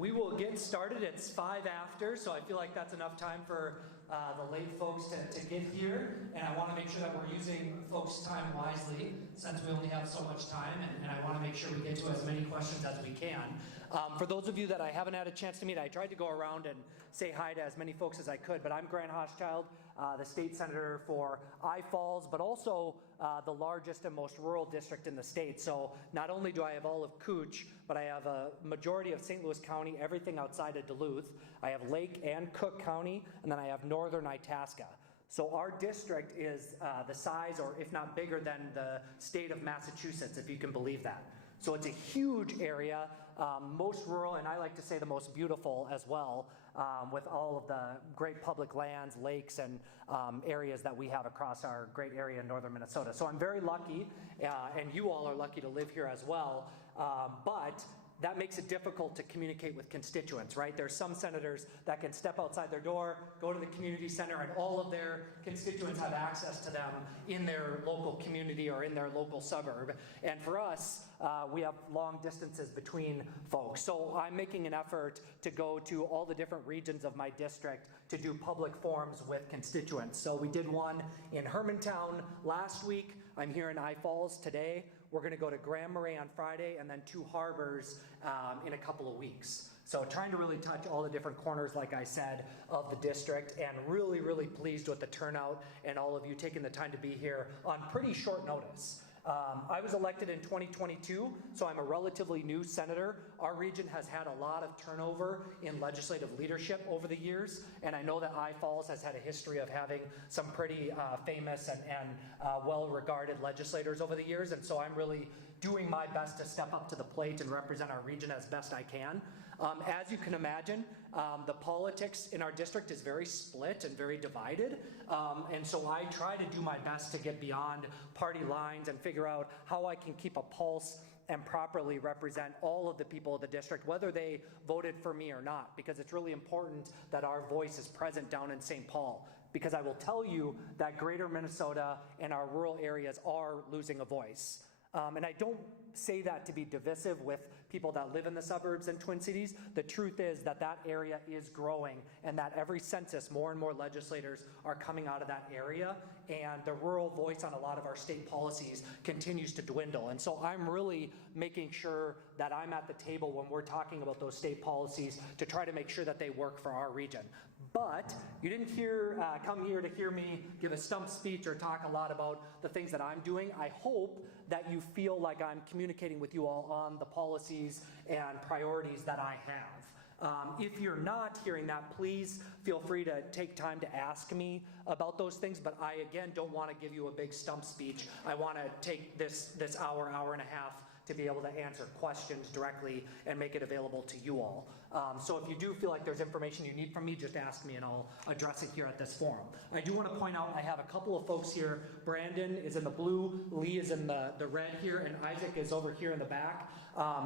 We will get started. It's 5 after, so I feel like that's enough time for the late folks to get here. And I want to make sure that we're using folks' time wisely since we only have so much time. And I want to make sure we get to as many questions as we can. For those of you that I haven't had a chance to meet, I tried to go around and say hi to as many folks as I could. But I'm Grant Hauschild, the state senator for I Falls, but also the largest and most rural district in the state. So not only do I have all of Cooch, but I have a majority of St. Louis County, everything outside of Duluth. I have Lake and Cook County, and then I have northern Itasca. So our district is the size, or if not bigger than the state of Massachusetts, if you can believe that. So it's a huge area, most rural, and I like to say the most beautiful as well, with all of the great public lands, lakes, and areas that we have across our great area in northern Minnesota. So I'm very lucky, and you all are lucky to live here as well, but that makes it difficult to communicate with constituents, right? There's some senators that can step outside their door, go to the community center, and all of their constituents have access to them in their local community or in their local suburb. And for us, we have long distances between folks. So I'm making an effort to go to all the different regions of my district to do public forums with constituents. So we did one in Hermantown last week. I'm here in I Falls today. We're going to go to Grand Marais on Friday and then to Harbors in a couple of weeks. So trying to really touch all the different corners, like I said, of the district, and really, really pleased with the turnout and all of you taking the time to be here on pretty short notice. I was elected in 2022, so I'm a relatively new senator. Our region has had a lot of turnover in legislative leadership over the years, and I know that I Falls has had a history of having some pretty famous and well-regarded legislators over the years, and so I'm really doing my best to step up to the plate and represent our region as best I can. As you can imagine, the politics in our district is very split and very divided, and so I try to do my best to get beyond party lines and figure out how I can keep a pulse and properly represent all of the people of the district, whether they voted for me or not, because it's really important that our voice is present down in St. Paul. Because I will tell you that greater Minnesota and our rural areas are losing a voice. And I don't say that to be divisive with people that live in the suburbs and Twin Cities. The truth is that that area is growing, and that every census, more and more legislators are coming out of that area, and the rural voice on a lot of our state policies continues to dwindle. And so I'm really making sure that I'm at the table when we're talking about those state policies to try to make sure that they work for our region. But you didn't come here to hear me give a stump speech or talk a lot about the things that I'm doing. I hope that you feel like I'm communicating with you all on the policies and priorities that I have. If you're not hearing that, please feel free to take time to ask me about those things, but I, again, don't want to give you a big stump speech. I want to take this hour and a half to be able to answer questions directly and make it available to you all. So if you do feel like there's information you need from me, just ask me and I'll address it here at this forum. I do want to point out I have a couple of folks here. Brandon is in the blue, Lee is in the red here, and Isaac is over here in the back.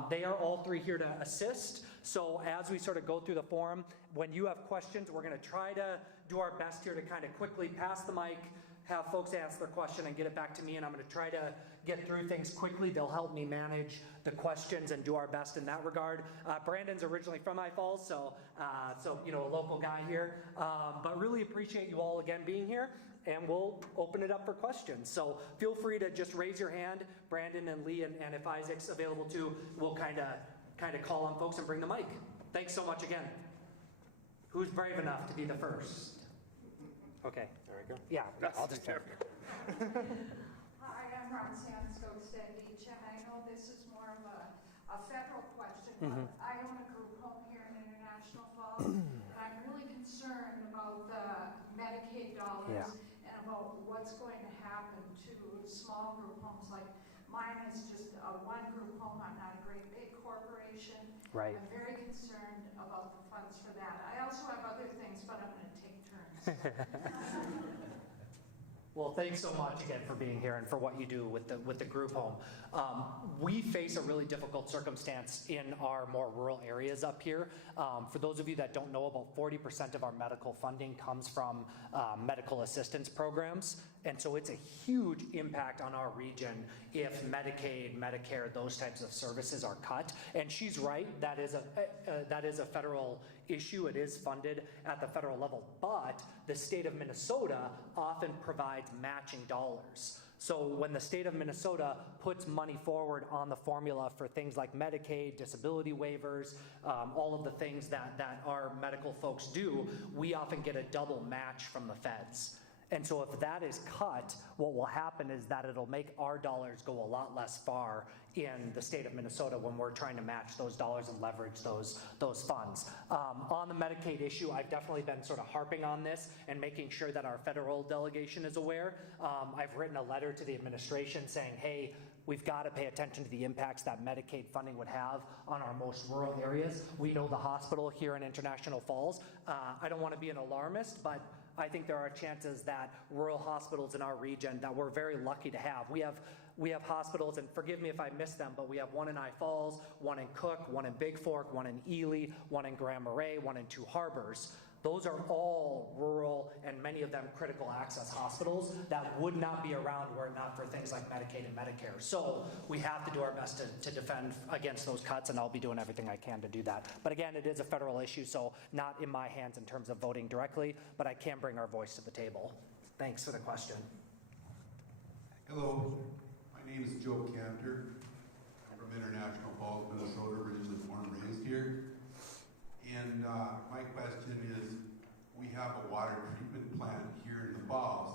They are all three here to assist. So as we sort of go through the forum, when you have questions, we're going to try to do our best here to kind of quickly pass the mic, have folks ask their question and get it back to me, and I'm going to try to get through things quickly. They'll help me manage the questions and do our best in that regard. Brandon's originally from I Falls, so you know, a local guy here, but really appreciate you all again being here, and we'll open it up for questions. So feel free to just raise your hand, Brandon and Lee, and if Isaac's available too, we'll kind of call on folks and bring the mic. Thanks so much again. Who's brave enough to be the first? Okay. There we go. Yeah, I'll just have it. Hi, I'm Roxanne Stokes-Dead Beach, and I know this is more of a federal question, but I own a group home here in International Falls, and I'm really concerned about the Medicaid dollars and about what's going to happen to small group homes. Like mine is just a one group home. I'm not a great big corporation. Right. I'm very concerned about the funds for that. I also have other things, but I'm going to take turns. Well, thanks so much again for being here and for what you do with the group home. We face a really difficult circumstance in our more rural areas up here. For those of you that don't know, about 40% of our medical funding comes from medical assistance programs. And so it's a huge impact on our region if Medicaid, Medicare, those types of services are cut. And she's right, that is a federal issue. It is funded at the federal level, but the state of Minnesota often provides matching dollars. So when the state of Minnesota puts money forward on the formula for things like Medicaid, disability waivers, all of the things that our medical folks do, we often get a double match from the feds. And so if that is cut, what will happen is that it'll make our dollars go a lot less far in the state of Minnesota when we're trying to match those dollars and leverage those funds. On the Medicaid issue, I've definitely been sort of harping on this and making sure that our federal delegation is aware. I've written a letter to the administration saying, hey, we've got to pay attention to the impacts that Medicaid funding would have on our most rural areas. We know the hospital here in International Falls. I don't want to be an alarmist, but I think there are chances that rural hospitals in our region that we're very lucky to have. We have hospitals, and forgive me if I miss them, but we have one in I Falls, one in Cook, one in Big Fork, one in Ely, one in Grand Marais, one in Two Harbors. Those are all rural and many of them critical access hospitals that would not be around were it not for things like Medicaid and Medicare. So we have to do our best to defend against those cuts, and I'll be doing everything I can to do that. But again, it is a federal issue, so not in my hands in terms of voting directly, but I can bring our voice to the table. Thanks for the question. Hello, my name is Joe Cantor. I'm from International Falls, Minnesota, originally born and raised here. And my question is, we have a water treatment plant here in the Falls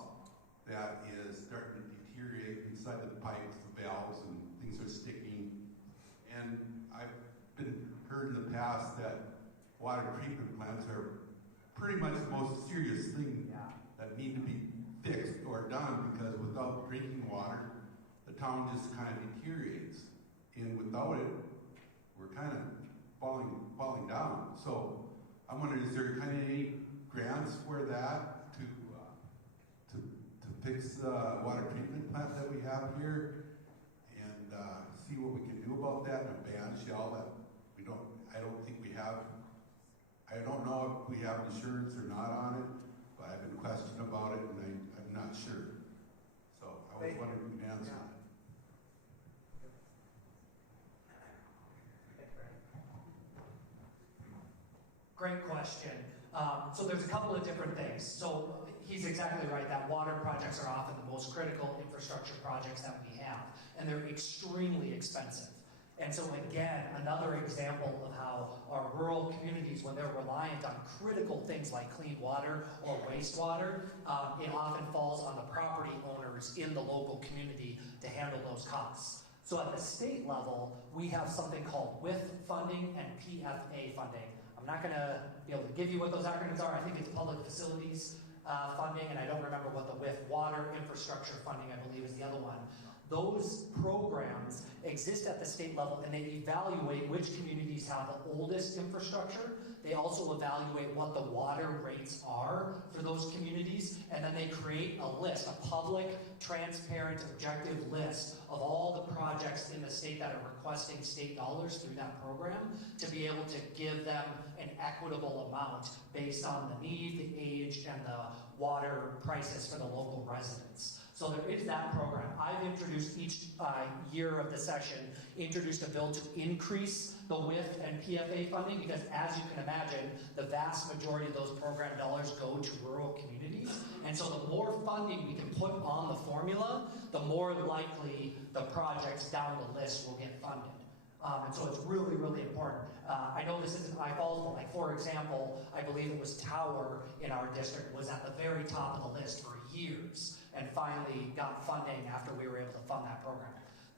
that is starting to deteriorate inside the pipes, the valves, and things are sticking. And I've been heard in the past that water treatment plants are pretty much the most serious thing that need to be fixed or done, because without drinking water, the town just kind of deteriorates. And without it, we're kind of falling down. So I'm wondering, is there kind of any grants for that to fix the water treatment plant that we have here, and see what we can do about that, and a ban shell that I don't think we have. I don't know if we have insurance or not on it, but I've been questioned about it, and I'm not sure. So I was wondering if you can answer that. Great question. So there's a couple of different things. So he's exactly right that water projects are often the most critical infrastructure projects that we have, and they're extremely expensive. And so again, another example of how our rural communities, when they're reliant on critical things like clean water or wastewater, it often falls on the property owners in the local community to handle those costs. So at the state level, we have something called WIF funding and PFA funding. I'm not going to be able to give you what those acronyms are. I think it's public facilities funding, and I don't remember what the WIF water infrastructure funding, I believe, is the other one. Those programs exist at the state level, and they evaluate which communities have the oldest infrastructure. They also evaluate what the water rates are for those communities, and then they create a list, a public, transparent, objective list of all the projects in the state that are requesting state dollars through that program to be able to give them an equitable amount based on the need, the age, and the water prices for the local residents. So there is that program. I've introduced each year of the session, introduced a bill to increase the WIF and PFA funding, because as you can imagine, the vast majority of those program dollars go to rural communities. And so the more funding we can put on the formula, the more likely the projects down the list will get funded. And so it's really, really important. I know this isn't I Falls, but like, for example, I believe it was Tower in our district was at the very top of the list for years, and finally got funding after we were able to fund that program.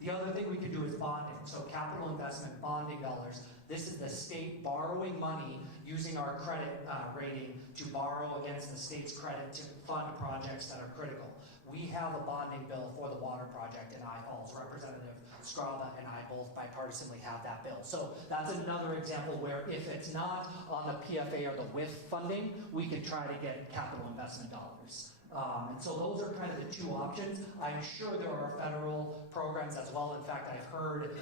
The other thing we can do is bonding. So capital investment bonding dollars. This is the state borrowing money using our credit rating to borrow against the state's credit to fund projects that are critical. We have a bonding bill for the water project in I Falls. Representative Scrava and I both bipartisanly have that bill. So that's another example where if it's not on the PFA or the WIF funding, we can try to get capital investment dollars. And so those are kind of the two options. I'm sure there are federal programs as well. In fact, I've heard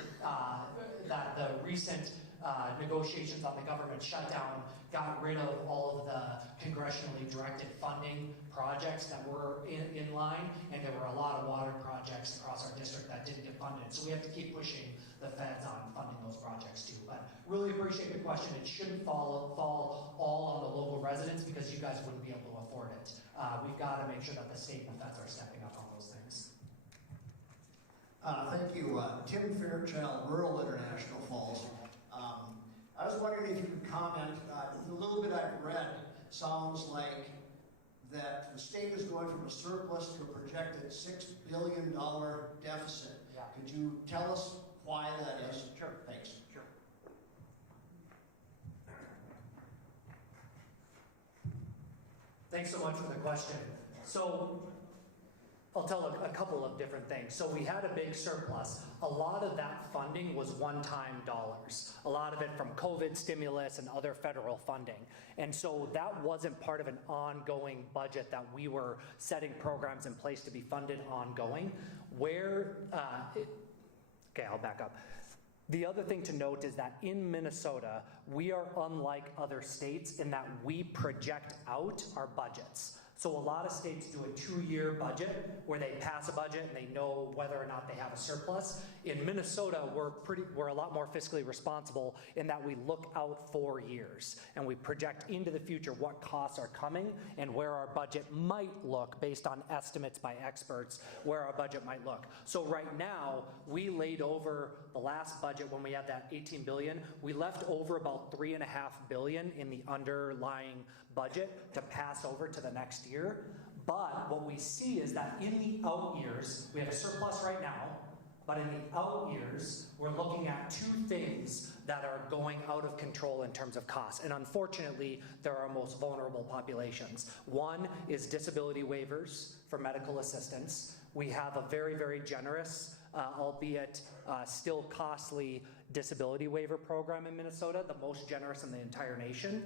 that the recent negotiations on the government shutdown got rid of all of the congressionally directed funding projects that were in line, and there were a lot of water projects across our district that didn't get funded. So we have to keep pushing the feds on funding those projects too. But really appreciate the question. It shouldn't fall all on the local residents because you guys wouldn't be able to afford it. We've got to make sure that the state and the feds are stepping up on those things. Thank you. Tim Fairchild, Rural International Falls. I was wondering if you could comment, the little bit I've read sounds like that the state is going from a surplus to a projected $6 billion deficit. Yeah. Could you tell us why that is? Sure. Thanks. Sure. Thanks so much for the question. So I'll tell a couple of different things. So we had a big surplus. A lot of that funding was one-time dollars. A lot of it from COVID stimulus and other federal funding. And so that wasn't part of an ongoing budget that we were setting programs in place to be funded ongoing. Okay, I'll back up. The other thing to note is that in Minnesota, we are unlike other states in that we project out our budgets. So a lot of states do a 2-year budget where they pass a budget and they know whether or not they have a surplus. In Minnesota, we're a lot more fiscally responsible in that we look out 4 years and we project into the future what costs are coming and where our budget might look based on estimates by experts, where our budget might look. So right now, we laid over the last budget when we had that 18 billion, we left over about 3.5 billion in the underlying budget to pass over to the next year. But what we see is that in the out years, we have a surplus right now, but in the out years, we're looking at 2 things that are going out of control in terms of costs. And unfortunately, they're our most vulnerable populations. One is disability waivers for medical assistance. We have a very, very generous, albeit still costly disability waiver program in Minnesota, the most generous in the entire nation.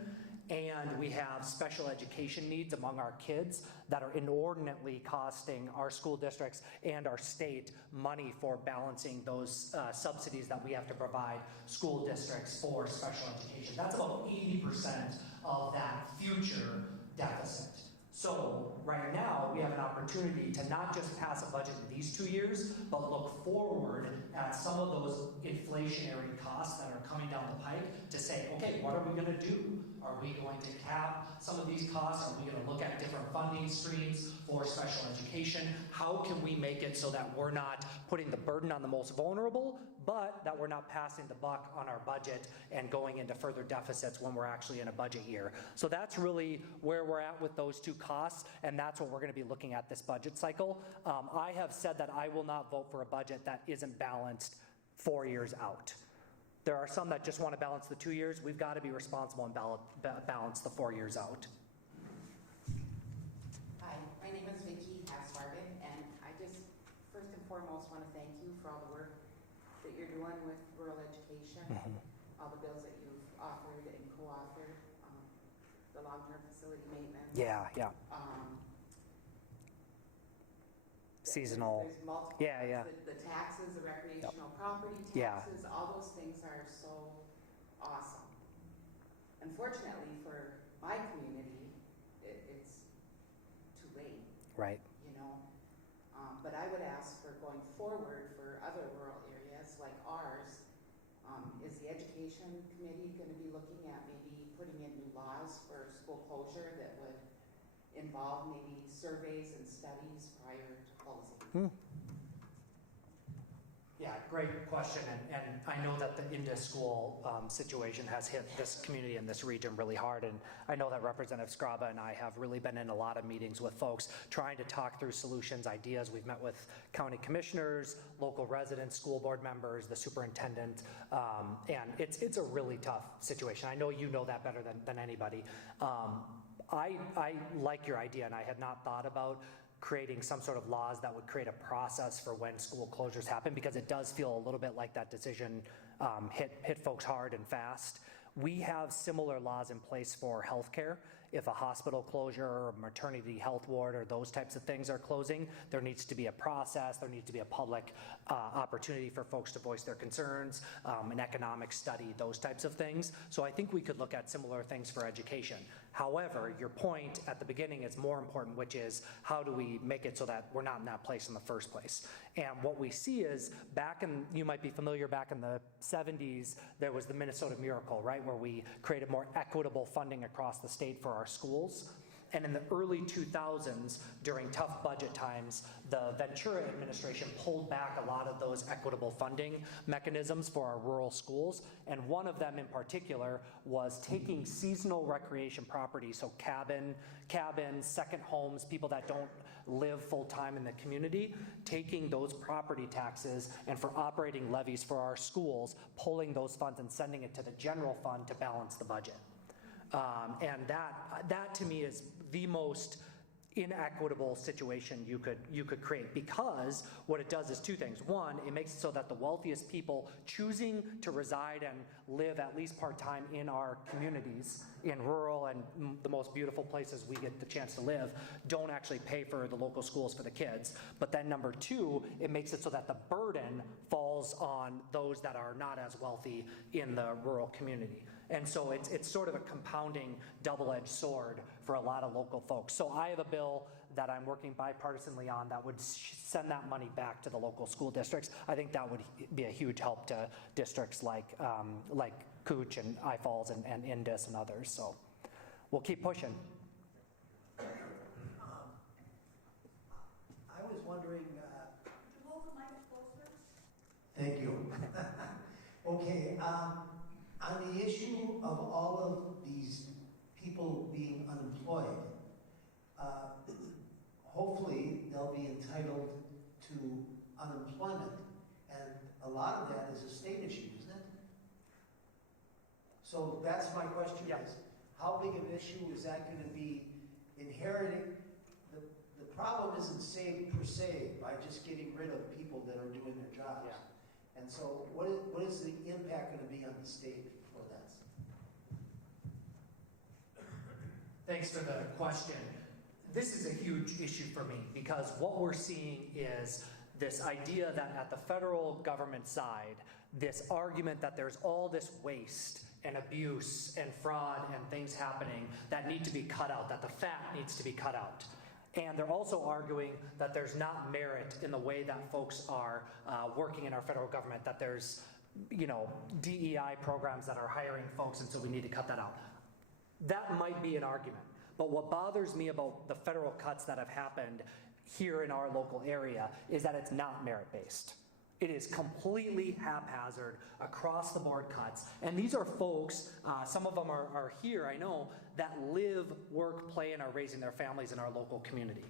And we have special education needs among our kids that are inordinately costing our school districts and our state money for balancing those subsidies that we have to provide school districts for special education. That's about 80% of that future deficit. So right now, we have an opportunity to not just pass a budget in these 2 years, but look forward at some of those inflationary costs that are coming down the pike to say, okay, what are we going to do? Are we going to cap some of these costs? Are we going to look at different funding streams for special education? How can we make it so that we're not putting the burden on the most vulnerable, but that we're not passing the buck on our budget and going into further deficits when we're actually in a budget year? So that's really where we're at with those 2 costs, and that's what we're going to be looking at this budget cycle. I have said that I will not vote for a budget that isn't balanced 4 years out. There are some that just want to balance the 2 years. We've got to be responsible and balance the 4 years out. Hi, my name is Vicki Haswarden, and I just first and foremost want to thank you for all the work that you're doing with rural education, all the bills that you've offered and co-authored, the long-term facility maintenance. Yeah. Seasonal. There's multiple. Yeah. The taxes, the recreational property Yeah. taxes, all those things are so awesome. Unfortunately for my community, it's too late. Right. You know, but I would ask for going forward for other rural areas like ours, is the education committee going to be looking at maybe putting in new laws for school closure that would involve maybe surveys and studies prior to closing? Yeah, great question, and I know that the into-school situation has hit this community and this region really hard, and I know that Representative Scraba and I have really been in a lot of meetings with folks trying to talk through solutions, ideas. We've met with county commissioners, local residents, school board members, the superintendent, and it's a really tough situation. I know you know that better than anybody. I like your idea, and I had not thought about creating some sort of laws that would create a process for when school closures happen, because it does feel a little bit like that decision hit folks hard and fast. We have similar laws in place for healthcare. If a hospital closure or a maternity health ward or those types of things are closing, there needs to be a process, there needs to be a public opportunity for folks to voice their concerns, an economic study, those types of things. So I think we could look at similar things for education. However, your point at the beginning is more important, which is how do we make it so that we're not in that place in the first place? And what we see is you might be familiar, back in the 70s, there was the Minnesota Miracle, right, where we created more equitable funding across the state for our schools. And in the early 2000s, during tough budget times, the Ventura administration pulled back a lot of those equitable funding mechanisms for our rural schools. And one of them in particular was taking seasonal recreation properties, so cabins, second homes, people that don't live full-time in the community, taking those property taxes and for operating levies for our schools, pulling those funds and sending it to the general fund to balance the budget. And that to me is the most inequitable situation you could create, because what it does is two things. One, it makes it so that the wealthiest people choosing to reside and live at least part-time in our communities, in rural and the most beautiful places we get the chance to live, don't actually pay for the local schools for the kids. But then number two, it makes it so that the burden falls on those that are not as wealthy in the rural community. And so it's sort of a compounding double-edged sword for a lot of local folks. So I have a bill that I'm working bipartisanly on that would send that money back to the local school districts. I think that would be a huge help to districts like Cooch and I Falls and Indus and others. So we'll keep pushing. I was wondering. Hold the mic closer. Thank you. Okay. On the issue of all of these people being unemployed, hopefully they'll be entitled to unemployment, and a lot of that is a state issue, isn't it? So that's my question: Yep. is how big of an issue is that going to be inheriting? The problem isn't saved per se by just getting rid of people that are doing their jobs. Yeah. And so what is the impact going to be on the state for that? Thanks for the question. This is a huge issue for me, because what we're seeing is this idea that at the federal government side, this argument that there's all this waste and abuse and fraud and things happening that need to be cut out, that the fat needs to be cut out. And they're also arguing that there's not merit in the way that folks are working in our federal government, that there's, DEI programs that are hiring folks, and so we need to cut that out. That might be an argument. But what bothers me about the federal cuts that have happened here in our local area is that it's not merit-based. It is completely haphazard, across the board cuts. And these are folks, some of them are here, I know, that live, work, play, and are raising their families in our local community.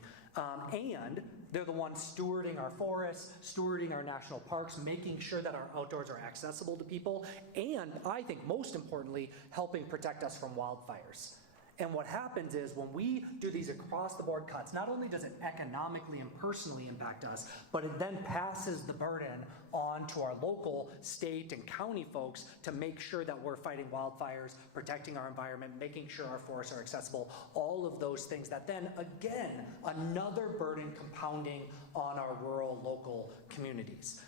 And they're the ones stewarding our forests, stewarding our national parks, making sure that our outdoors are accessible to people, and I think most importantly, helping protect us from wildfires. And what happens is when we do these across-the-board cuts, not only does it economically and personally impact us, but it then passes the burden on to our local, state, and county folks to make sure that we're fighting wildfires, protecting our environment, making sure our forests are accessible, all of those things that then, again, another burden compounding on our rural, local communities.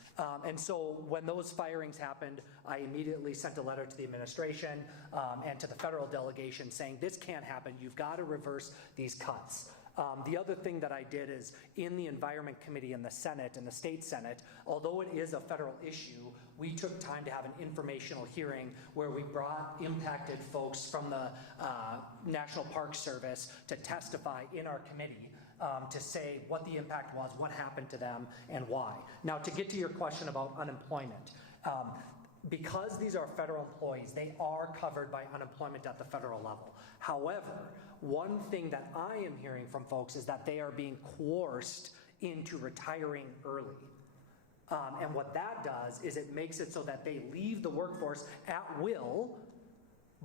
And so when those firings happened, I immediately sent a letter to the administration and to the federal delegation saying, this can't happen. You've got to reverse these cuts. The other thing that I did is in the Environment Committee in the Senate and the State Senate, although it is a federal issue, we took time to have an informational hearing where we brought impacted folks from the National Park Service to testify in our committee. To say what the impact was, what happened to them, and why. Now, to get to your question about unemployment, because these are federal employees, they are covered by unemployment at the federal level. However, one thing that I am hearing from folks is that they are being coerced into retiring early. And what that does is it makes it so that they leave the workforce at will,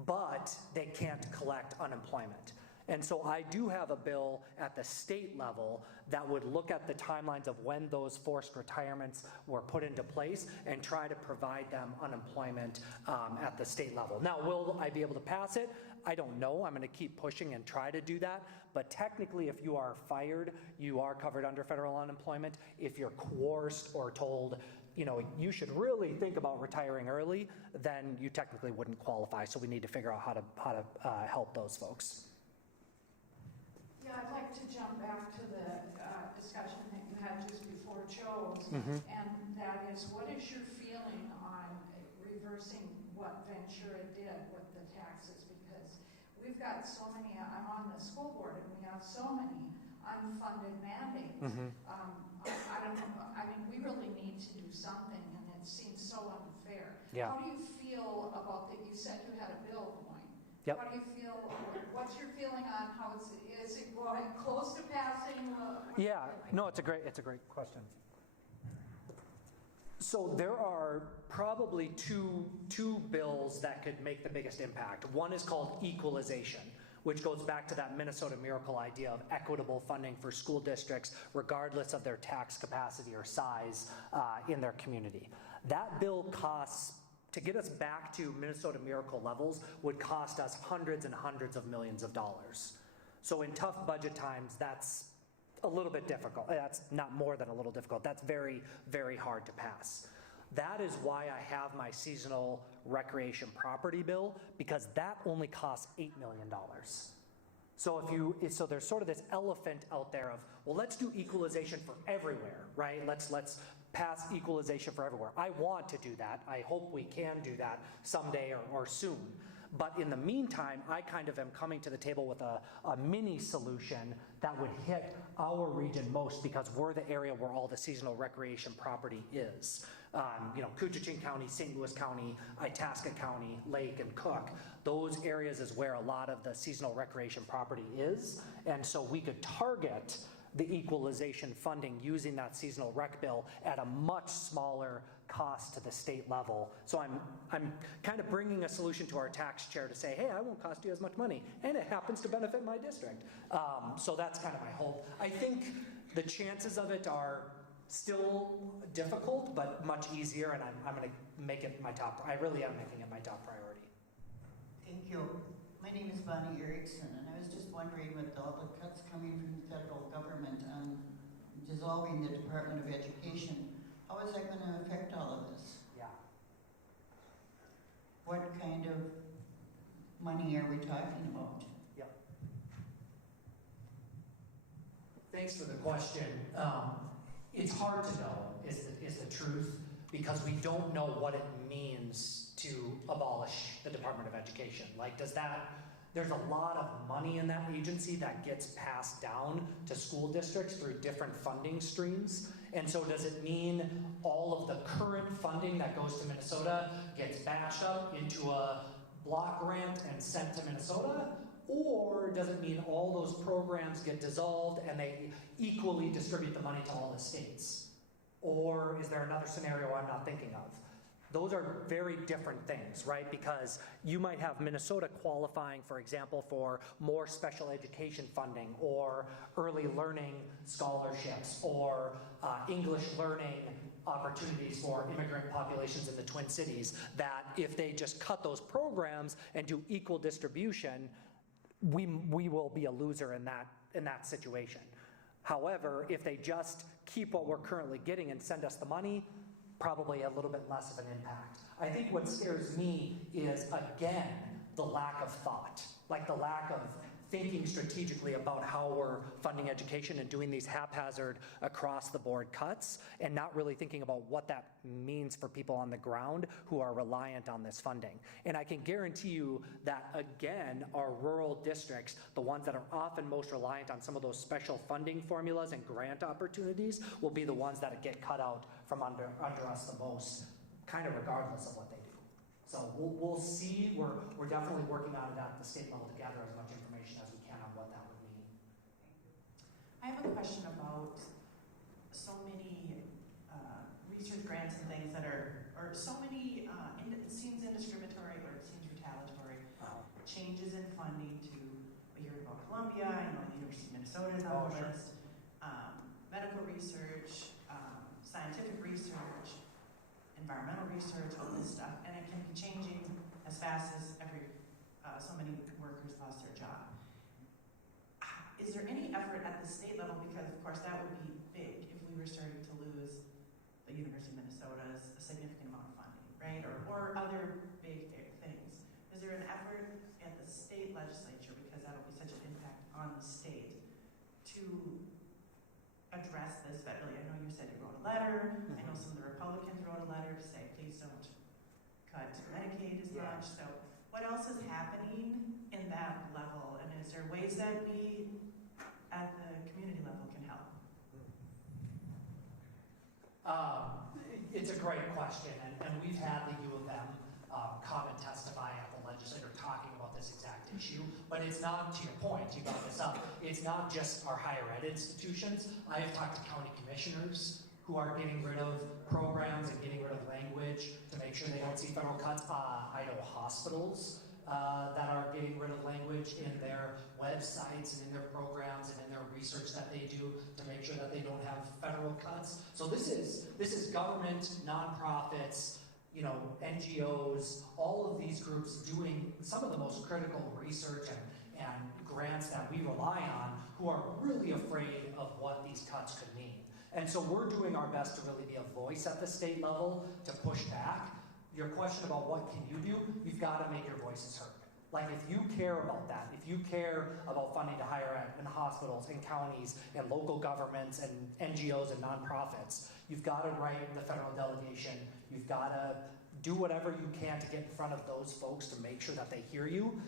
but they can't collect unemployment. And so I do have a bill at the state level that would look at the timelines of when those forced retirements were put into place and try to provide them unemployment at the state level. Now, will I be able to pass it? I don't know. I'm going to keep pushing and try to do that. But technically, if you are fired, you are covered under federal unemployment. If you're coerced or told, you know, you should really think about retiring early, then you technically wouldn't qualify. So we need to figure out how to help those folks. Yeah, I'd like to jump back to the discussion that you had just before Joe's, and that is, what is your feeling on reversing what Ventura did with the taxes? Because we've got so many, I'm on the school board, and we have so many unfunded mandates. I don't know, I mean, we really need to do something, and it seems so unfair. Yeah. How do you feel about that? You said you had a bill going. Yep. How do you feel, what's your feeling on how is it going close to passing? Yeah, no, it's a great question. So there are probably two bills that could make the biggest impact. One is called equalization, which goes back to that Minnesota Miracle idea of equitable funding for school districts, regardless of their tax capacity or size in their community. That bill costs, to get us back to Minnesota Miracle levels, would cost us hundreds and hundreds of millions of dollars. So in tough budget times, that's a little bit difficult. That's not more than a little difficult. That's very, very hard to pass. That is why I have my seasonal recreation property bill, because that only costs $8 million. So there's sort of this elephant out there of, well, let's do equalization for everywhere, right? Let's pass equalization for everywhere. I want to do that. I hope we can do that someday or soon. But in the meantime, I kind of am coming to the table with a mini solution that would hit our region most, because we're the area where all the seasonal recreation property is. Coochin County, St. Louis County, Itasca County, Lake, and Cook. Those areas is where a lot of the seasonal recreation property is. And so we could target the equalization funding using that seasonal rec bill at a much smaller cost to the state level. So I'm kind of bringing a solution to our tax chair to say, hey, I won't cost you as much money, and it happens to benefit my district. So that's kind of my hope. I think the chances of it are still difficult, but much easier, and I'm going to make it my top. I really am making it my top priority. Thank you. My name is Bonnie Erickson, and I was just wondering, with all the cuts coming from the federal government on dissolving the Department of Education, how is that going to affect all of this? Yeah. What kind of money are we talking about? Yep. Thanks for the question. It's hard to know, is the truth, because we don't know what it means to abolish the Department of Education. Like, there's a lot of money in that agency that gets passed down to school districts through different funding streams. And so does it mean all of the current funding that goes to Minnesota gets batched up into a block grant and sent to Minnesota? Or does it mean all those programs get dissolved and they equally distribute the money to all the states? Or is there another scenario I'm not thinking of? Those are very different things, right? Because you might have Minnesota qualifying, for example, for more special education funding or early learning scholarships or English learning opportunities for immigrant populations in the Twin Cities, that if they just cut those programs and do equal distribution, we will be a loser in that situation. However, if they just keep what we're currently getting and send us the money, probably a little bit less of an impact. I think what scares me is, again, the lack of thought, like the lack of thinking strategically about how we're funding education and doing these haphazard across-the-board cuts, and not really thinking about what that means for people on the ground who are reliant on this funding. And I can guarantee you that, again, our rural districts, the ones that are often most reliant on some of those special funding formulas and grant opportunities, will be the ones that get cut out from under us the most, kind of regardless of what they do. So we'll see. We're definitely working on it at the state level to gather as much information as we can on what that would mean. I have a question about so many research grants and things that or so many, it seems indiscriminatory or it seems retaliatory, changes in funding to we heard about Columbia, I know the University of Minnesota is on the sure. list, medical research, scientific research, environmental research, all this stuff, and it can be changing as fast as so many workers lost their job. Is there any effort at the state level, because of course that would be big if we were starting to lose the University of Minnesota's a significant amount of funding, right? Or other big things. Is there an effort at the state legislature, because that'll be such an impact on the state, to address this federally? I know you said you wrote a letter. I know some of the Republicans wrote a letter to say, please don't cut Medicaid as much. So what else is happening in that level? And is there ways that we at the community level can help? It's a great question, and we've had the U of M come and testify at the legislature talking about this exact issue. But it's not, to your point, you brought this up, it's not just our higher ed institutions. I have talked to county commissioners who are getting rid of programs and getting rid of language to make sure they don't see federal cuts. I know hospitals that are getting rid of language in their websites and in their programs and in their research that they do to make sure that they don't have federal cuts. So this is government, nonprofits, NGOs, all of these groups doing some of the most critical research and grants that we rely on, who are really afraid of what these cuts could mean. And so we're doing our best to really be a voice at the state level to push back. Your question about what can you do, you've got to make your voices heard. Like if you care about that, if you care about funding to higher ed and hospitals and counties and local governments and NGOs and nonprofits, you've got to write the federal delegation. You've got to do whatever you can to get in front of those folks to make sure that they hear you.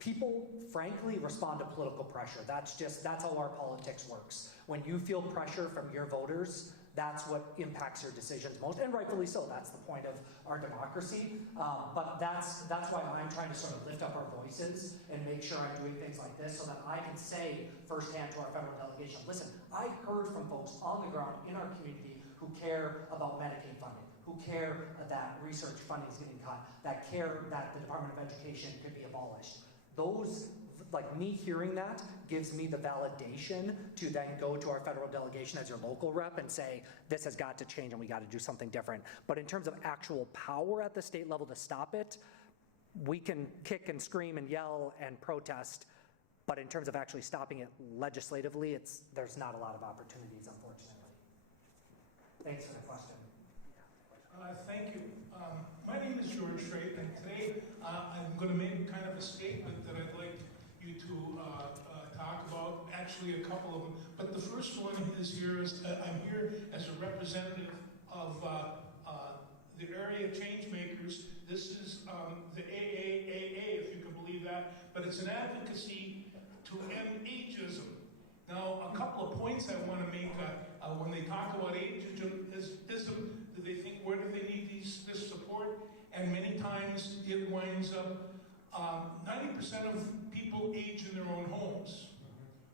People, frankly, respond to political pressure. That's how our politics works. When you feel pressure from your voters, that's what impacts your decisions most, and rightfully so. That's the point of our democracy. But that's why I'm trying to sort of lift up our voices and make sure I'm doing things like this so that I can say firsthand to our federal delegation, listen, I heard from folks on the ground in our community who care about Medicaid funding, who care that research funding is getting cut, that care that the Department of Education could be abolished. Those, like me hearing that, gives me the validation to then go to our federal delegation as your local rep and say, this has got to change and we got to do something different. But in terms of actual power at the state level to stop it, we can kick and scream and yell and protest, but in terms of actually stopping it legislatively, there's not a lot of opportunities, unfortunately. Thanks for the question. Thank you. My name is George Strait, and today I'm going to make kind of a statement that I'd like you to talk about. Actually, a couple of them. But the first one is I'm here as a representative of the area change makers. This is the AAAA, if you can believe that. But it's an advocacy to end ageism. Now, a couple of points I want to make when they talk about ageism, do they think, where do they need this support? And many times it winds up, 90% of people age in their own homes,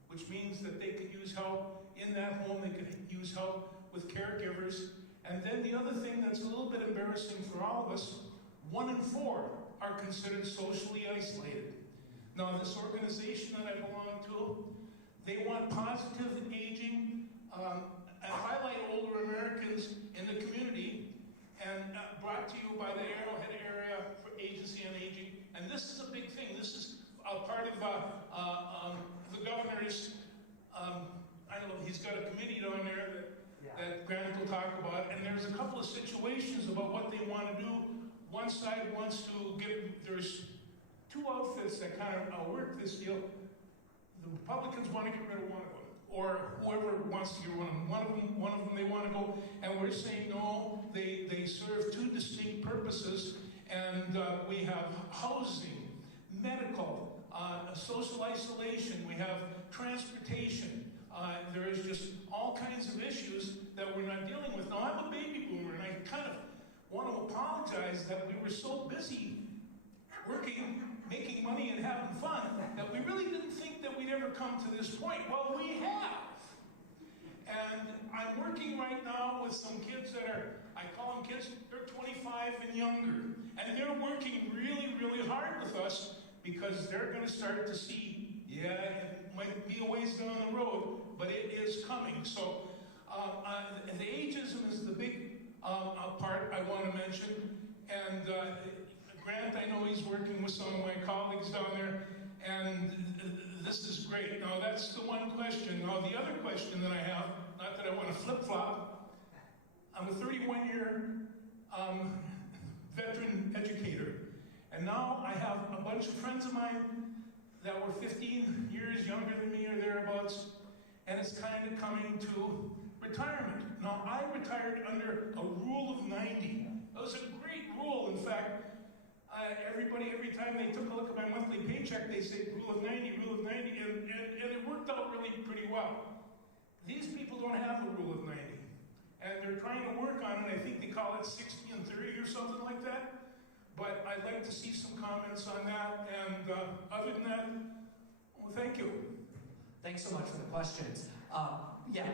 which means that they could use help in that home, they could use help with caregivers. And then the other thing that's a little bit embarrassing for all of us, 1 in 4 are considered socially isolated. Now, this organization that I belong to, they want positive aging, and highlight older Americans in the community, and brought to you by the Arrowhead Area for Agency on Aging. And this is a big thing. This is a part of the governor's, I know he's got a committee down there that Grant will talk about, and there's a couple of situations about what they want to do. One side wants to there's 2 outfits that kind of work this deal. The Republicans want to get rid of one of them, or whoever wants to get rid of them. One of them they want to go, and we're saying no, they serve 2 distinct purposes, and we have housing, medical, social isolation, we have transportation. There is just all kinds of issues that we're not dealing with. Now, I'm a baby boomer, and I kind of want to apologize that we were so busy working, making money, and having fun that we really didn't think that we'd ever come to this point. Well, we have. And I'm working right now with some kids that are, I call them kids, they're 25 and younger. And they're working really, really hard with us because they're going to start to see, Yeah, it might be a ways down the road, but it is coming. So the ageism is the big part I want to mention. And Grant, I know he's working with some of my colleagues down there, and this is great. Now, that's the one question. Now, the other question that I have, not that I want to flip-flop, I'm a 31-year veteran educator, and now I have a bunch of friends of mine that were 15 years younger than me or thereabouts, and it's kind of coming to retirement. Now, I retired under a rule of 90. That was a great rule. In fact, everybody, every time they took a look at my monthly paycheck, they said rule of 90, and it worked out really pretty well. These people don't have a rule of 90, and they're trying to work on it. I think they call it 60 and 30 or something like that. But I'd like to see some comments on that, and other than that, well, thank you. Thanks so much for the questions. Yeah,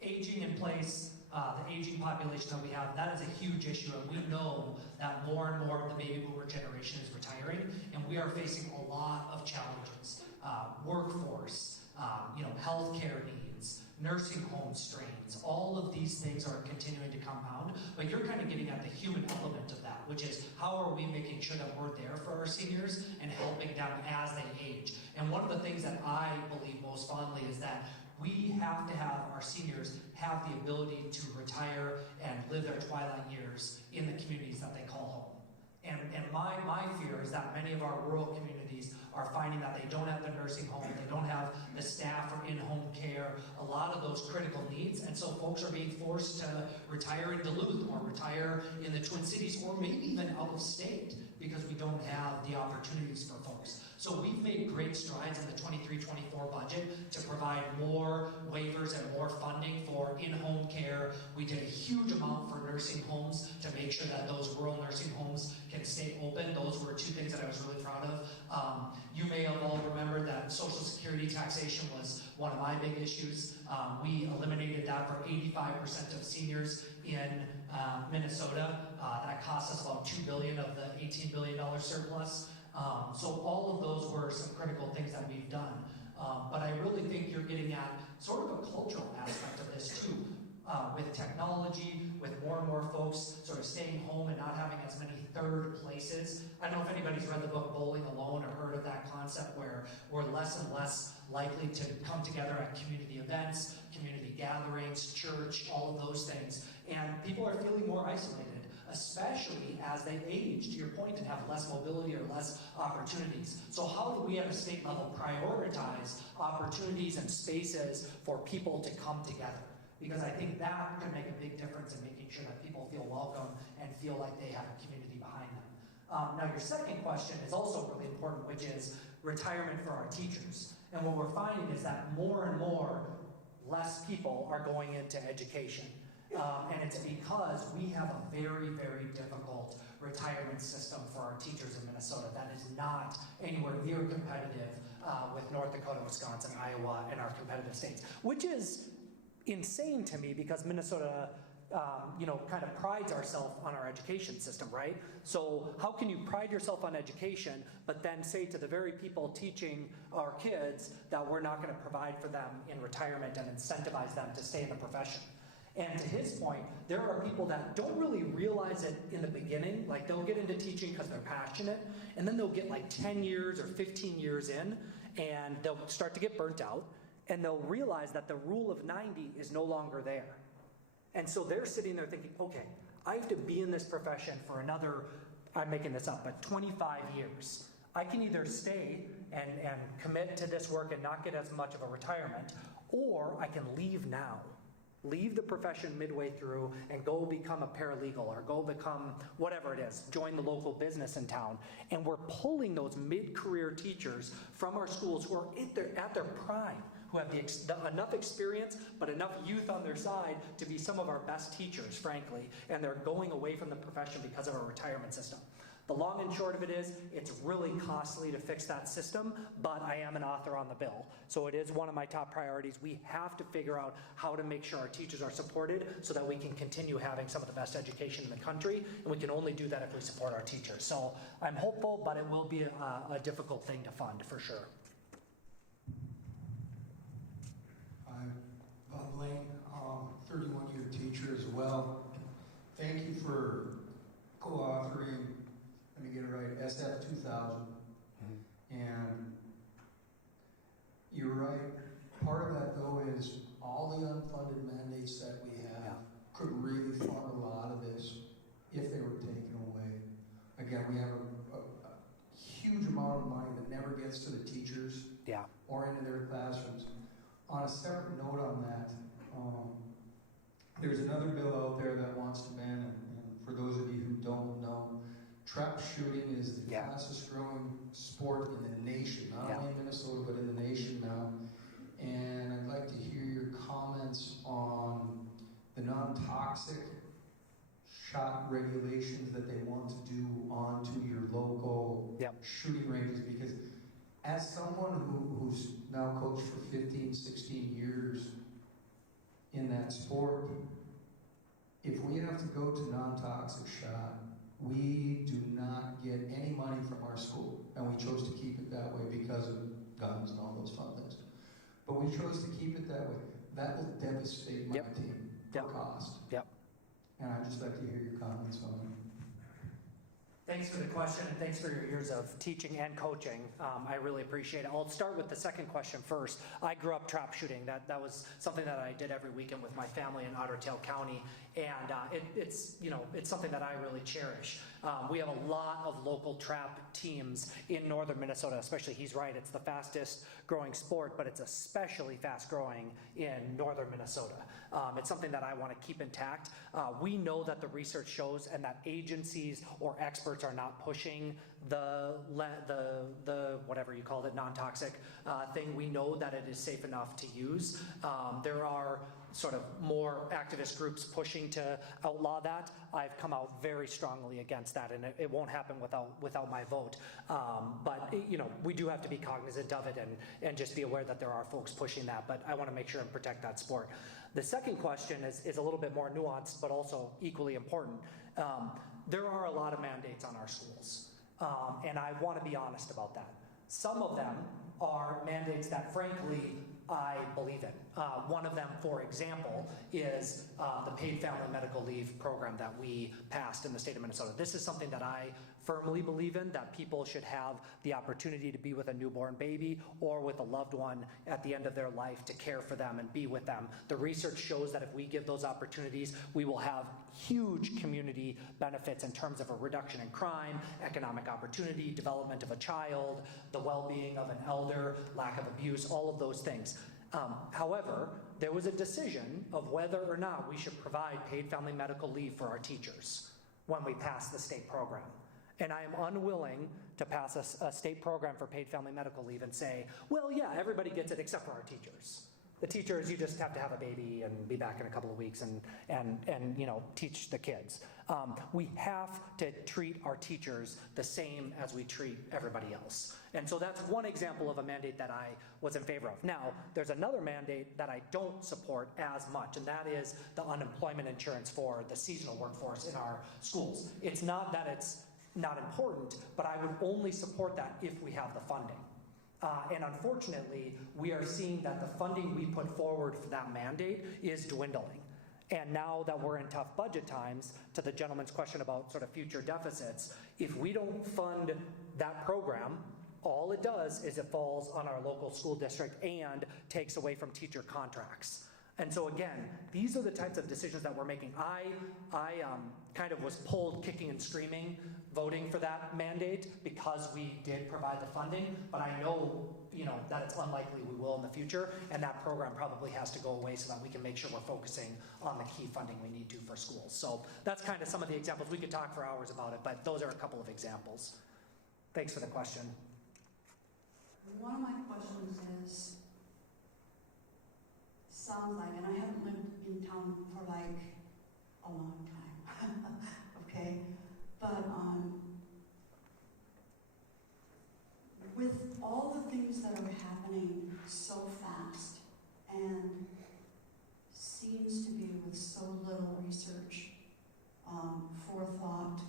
aging in place, the aging population that we have, that is a huge issue, and we know that more and more of the baby boomer generation is retiring, and we are facing a lot of challenges. Workforce, healthcare needs, nursing home strains, all of these things are continuing to compound, but you're kind of getting at the human element of that, which is how are we making sure that we're there for our seniors and helping them as they age. And one of the things that I believe most fondly is that we have to have our seniors have the ability to retire and live their twilight years in the communities that they call home. And my fear is that many of our rural communities are finding that they don't have the nursing home, they don't have the staff for in-home care, a lot of those critical needs, and so folks are being forced to retire in Duluth or retire in the Twin Cities or maybe even out of state because we don't have the opportunities for folks. So we've made great strides in the 23-24 budget to provide more waivers and more funding for in-home care. We did a huge amount for nursing homes to make sure that those rural nursing homes can stay open. Those were two things that I was really proud of. You may have all remembered that Social Security taxation was one of my big issues. We eliminated that for 85% of seniors in Minnesota. That cost us about $2 billion of the $18 billion surplus. So all of those were some critical things that we've done. But I really think you're getting at sort of a cultural aspect of this too. With technology, with more and more folks sort of staying home and not having as many third places. I don't know if anybody's read the book Bowling Alone or heard of that concept where we're less and less likely to come together at community events, community gatherings, church, all of those things. And people are feeling more isolated, especially as they age, to your point, and have less mobility or less opportunities. So how do we at a state level prioritize opportunities and spaces for people to come together? Because I think that can make a big difference in making sure that people feel welcome and feel like they have a community behind them. Now your second question is also really important, which is retirement for our teachers. And what we're finding is that more and more less people are going into education. And it's because we have a very, very difficult retirement system for our teachers in Minnesota that is not anywhere near competitive with North Dakota, Wisconsin, Iowa, and our competitive states, which is insane to me because Minnesota, kind of prides ourselves on our education system, right? So how can you pride yourself on education, but then say to the very people teaching our kids that we're not going to provide for them in retirement and incentivize them to stay in the profession? And to his point, there are people that don't really realize it in the beginning. Like they'll get into teaching because they're passionate, and then they'll get like 10 years or 15 years in, and they'll start to get burnt out, and they'll realize that the rule of 90 is no longer there. And so they're sitting there thinking, okay, I have to be in this profession for another, I'm making this up, but 25 years. I can either stay and commit to this work and not get as much of a retirement, or I can leave now. Leave the profession midway through and go become a paralegal or go become whatever it is, join the local business in town. And we're pulling those mid-career teachers from our schools who are at their prime, who have enough experience but enough youth on their side to be some of our best teachers, frankly, and they're going away from the profession because of our retirement system. The long and short of it is, it's really costly to fix that system, but I am an author on the bill. So it is one of my top priorities. We have to figure out how to make sure our teachers are supported so that we can continue having some of the best education in the country, and we can only do that if we support our teachers. So I'm hopeful, but it will be a difficult thing to fund, for sure. well. Thank you for co-authoring, let me get it right, SF 2000. And you're right. Part of that, though, is all the unfunded mandates that we have could really fund a lot of this if they were taken away. Again, we have a huge amount of money that never gets to the teachers or into their classrooms. On a separate note on that, there's another bill out there that wants to ban, and for those of you who don't know, trap shooting is the fastest growing sport in the nation, not only in Minnesota, but in the nation now. And I'd like to hear your comments on the non-toxic shot regulations that they want to do onto your local shooting ranges, because as someone who's now coached for 15, 16 years in that sport, if we have to go to non-toxic shot, we do not get any money from our school, and we chose to keep it that way because of guns and all those fun things. But we chose to keep it that way. That will devastate my team for cost. And I'd just like to hear your comments on it. Thanks for the question, and thanks for your years of teaching and coaching. I really appreciate it. I'll start with the second question first. I grew up trap shooting. That was something that I did every weekend with my family in Otter Tail County, and it's something that I really cherish. We have a lot of local trap teams in northern Minnesota, especially. He's right, it's the fastest growing sport, but it's especially fast growing in northern Minnesota. It's something that I want to keep intact. We know that the research shows, and that agencies or experts are not pushing the whatever you called it, non-toxic thing. We know that it is safe enough to use. There are sort of more activist groups pushing to outlaw that. I've come out very strongly against that, and it won't happen without my vote. But we do have to be cognizant of it and just be aware that there are folks pushing that. But I want to make sure and protect that sport. The second question is a little bit more nuanced, but also equally important. There are a lot of mandates on our schools, and I want to be honest about that. Some of them are mandates that, frankly, I believe in. One of them, for example, is the paid family medical leave program that we passed in the state of Minnesota. This is something that I firmly believe in, that people should have the opportunity to be with a newborn baby or with a loved one at the end of their life, to care for them and be with them. The research shows that if we give those opportunities, we will have huge community benefits in terms of a reduction in crime, economic opportunity, development of a child, the well-being of an elder, lack of abuse, all of those things. However, there was a decision of whether or not we should provide paid family medical leave for our teachers when we passed the state program. And I am unwilling to pass a state program for paid family medical leave and say, well, yeah, everybody gets it except for our teachers. The teachers, you just have to have a baby and be back in a couple of weeks and teach the kids. We have to treat our teachers the same as we treat everybody else. And so that's one example of a mandate that I was in favor of. Now, there's another mandate that I don't support as much, and that is the unemployment insurance for the seasonal workforce in our schools. It's not that it's not important, but I would only support that if we have the funding. And unfortunately, we are seeing that the funding we put forward for that mandate is dwindling. And now that we're in tough budget times, to the gentleman's question about sort of future deficits, if we don't fund that program, all it does is it falls on our local school district and takes away from teacher contracts. And so again, these are the types of decisions that we're making. I kind of was pulled kicking and screaming voting for that mandate because we did provide the funding, but I know that it's unlikely we will in the future, and that program probably has to go away so that we can make sure we're focusing on the key funding we need to for schools. So that's kind of some of the examples. We could talk for hours about it, but those are a couple of examples. Thanks for the question. One of my questions is, sounds like, and I haven't lived in town for like a long time, okay? But with all the things that are happening so fast and seems to be with so little research, forethought,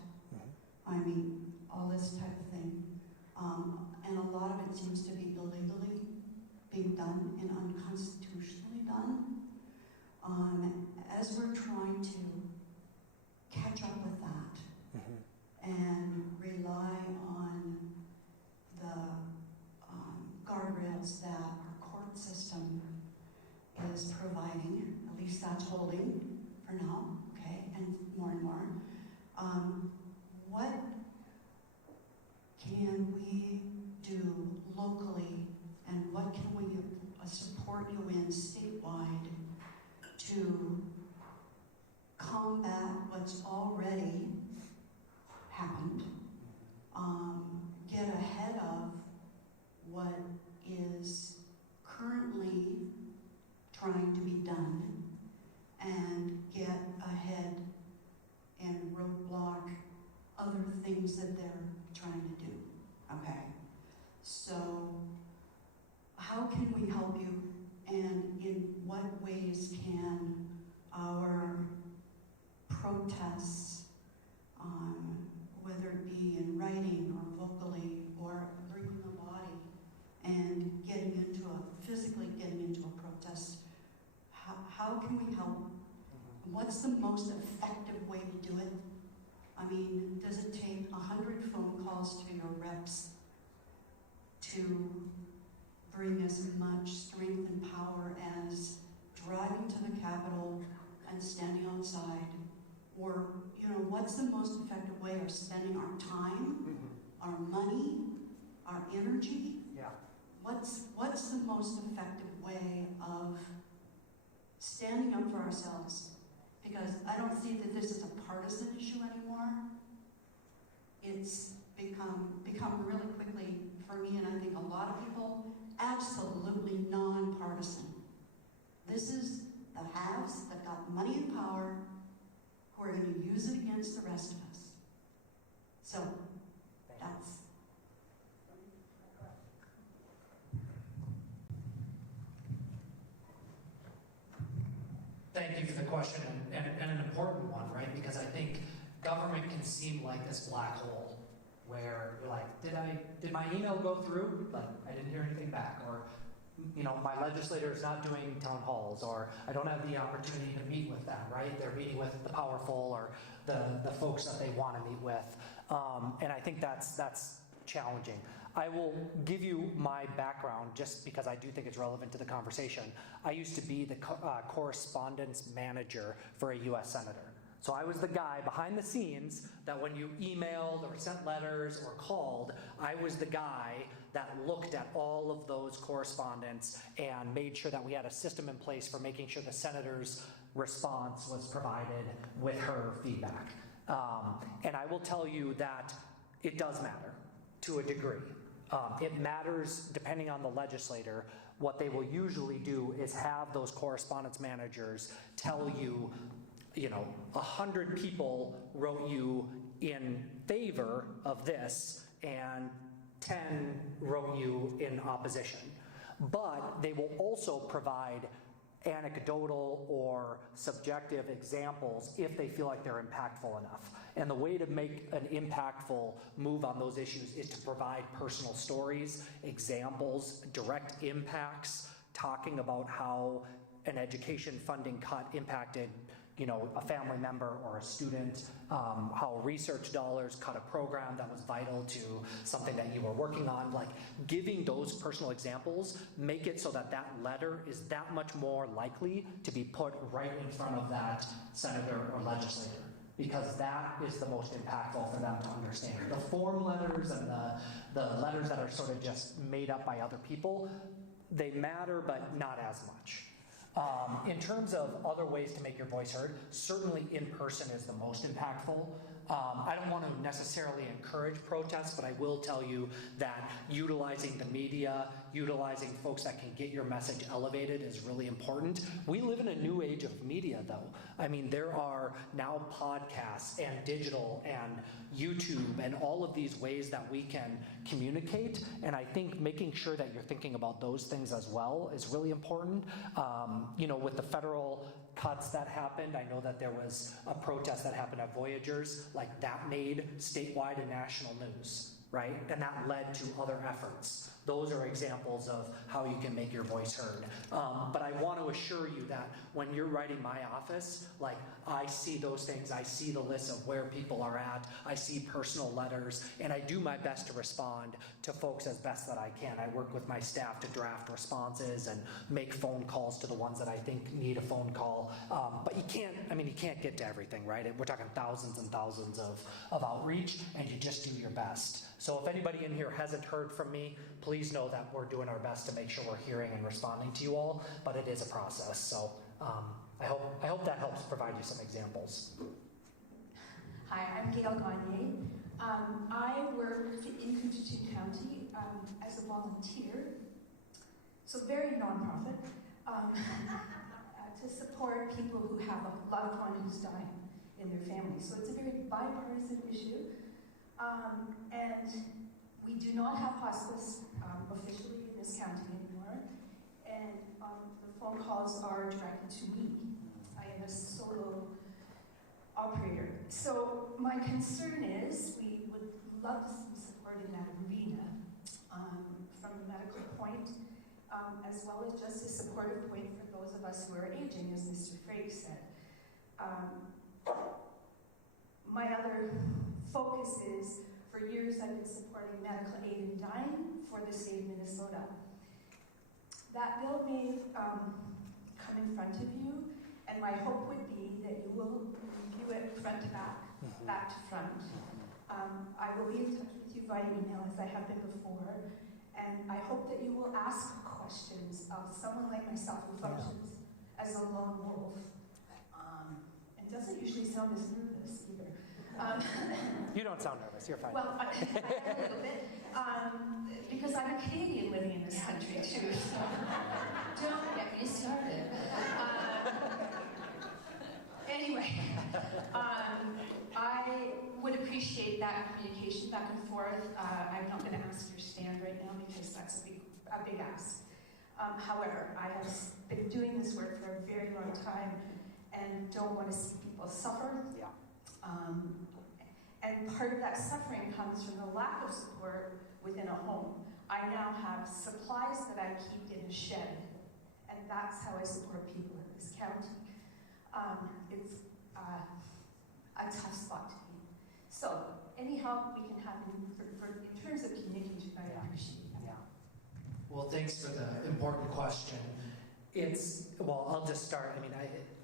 I mean, all this type of thing, and a lot of it seems to be illegally being done and unconstitutionally done. As we're trying to catch up with that and rely on the guardrails that our court system is providing. At least that's holding for now, okay, and more. What can we do locally, and what can we support you in statewide to combat what's already happened, get ahead of what is currently trying to be done, and get ahead and roadblock other things that they're trying to do, okay? So how can we help you, and in what ways can our protests, whether it be in writing or vocally or bringing the body and physically getting into a protest, how can we help? What's the most effective way to do it? I mean, does it take 100 phone calls to your reps to bring as much strength and power as driving to the Capitol and standing outside? Or, what's the most effective way of spending our time, our money, our energy? Yeah. What's the most effective way of standing up for ourselves? Because I don't see that this is a partisan issue anymore. It's become really quickly, for me, and I think a lot of people, absolutely non-partisan. This is the haves that got money and power who are going to use it against the rest of us. So, that's... Thank you for the question, and an important one, right? Because I think government can seem like this black hole where you're like, did my email go through? Like, I didn't hear anything back, or my legislator is not doing town halls, or I don't have the opportunity to meet with them, right? They're meeting with the powerful or the folks that they want to meet with, and I think that's challenging. I will give you my background just because I do think it's relevant to the conversation. I used to be the correspondence manager for a U.S. senator. So I was the guy behind the scenes that when you emailed or sent letters or called, I was the guy that looked at all of those correspondence and made sure that we had a system in place for making sure the senator's response was provided with her feedback. And I will tell you that it does matter to a degree. It matters depending on the legislator. What they will usually do is have those correspondence managers tell you, 100 people wrote you in favor of this and 10 wrote you in opposition. But they will also provide anecdotal or subjective examples if they feel like they're impactful enough. And the way to make an impactful move on those issues is to provide personal stories, examples, direct impacts, talking about how an education funding cut impacted a family member or a student, how research dollars cut a program that was vital to something that you were working on. Like, giving those personal examples make it so that that letter is that much more likely to be put right in front of that senator or legislator, because that is the most impactful for them to understand. The form letters and the letters that are sort of just made up by other people, they matter, but not as much. In terms of other ways to make your voice heard, certainly in person is the most impactful. I don't want to necessarily encourage protests, but I will tell you that utilizing the media, utilizing folks that can get your message elevated is really important. We live in a new age of media, though. I mean, there are now podcasts and digital and YouTube and all of these ways that we can communicate, and I think making sure that you're thinking about those things as well is really important. With the federal cuts that happened, I know that there was a protest that happened at Voyagers, like that made statewide and national news, right? And that led to other efforts. Those are examples of how you can make your voice heard. But I want to assure you that when you're writing my office, like, I see those things. I see the list of where people are at. I see personal letters, and I do my best to respond to folks as best that I can. I work with my staff to draft responses and make phone calls to the ones that I think need a phone call. But you can't get to everything, right? We're talking thousands and thousands of outreach, and you just do your best. So if anybody in here hasn't heard from me, please know that we're doing our best to make sure we're hearing and responding to you all, but it is a process. So I hope that helps provide you some examples. Hi, I'm Gail Gagne. I work in Coochin County as a volunteer, so very nonprofit, to support people who have a loved one who's dying in their family. So it's a very bipartisan issue. And we do not have hospice officially in this county anymore. And the phone calls are directed to me. I am a solo operator. So my concern is we would love to see support in that arena from a medical point, as well as just a supportive point for those of us who are aging, as Mr. Frake said. My other focus is, for years I've been supporting medical aid in dying for the state of Minnesota. That bill may come in front of you, and my hope would be that you will review it front to back, back to front. I will be in touch with you via email, as I have been before, and I hope that you will ask questions of someone like myself who functions as a lone wolf, and doesn't usually sound as nervous either. You don't sound nervous. You're fine. Well, I am a little bit, because I'm a Canadian living in this country too. So don't get me started. Anyway, I would appreciate that communication back and forth. I'm not going to ask your stand right now because that's a big ask. However, I have been doing this work for a very long time and don't want to see people suffer. Yeah. And part of that suffering comes from the lack of support within a home. I now have supplies that I keep in a shed, and that's how I support people in this county. It's a tough spot to be. So, any help we can have in terms of communication, I appreciate that. Yeah. Well, thanks for the important question. I'll just start.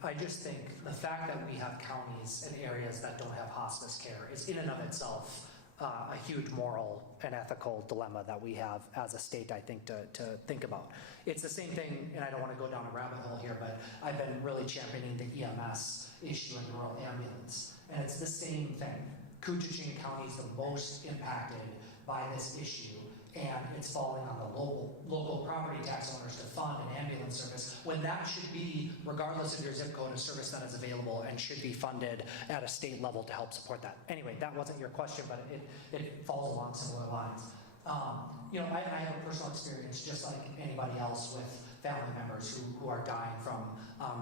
I just think the fact that we have counties and areas that don't have hospice care is in and of itself a huge moral and ethical dilemma that we have as a state, I think, to think about. It's the same thing, and I don't want to go down a rabbit hole here, but I've been really championing the EMS issue in rural ambulance. And it's the same thing. Coochin County is the most impacted by this issue, and it's falling on the local property tax owners to fund an ambulance service when that should be, regardless of your zip code, a service that is available and should be funded at a state level to help support that. Anyway, that wasn't your question, but it falls along similar lines. I have a personal experience, just like anybody else, with family members who are dying from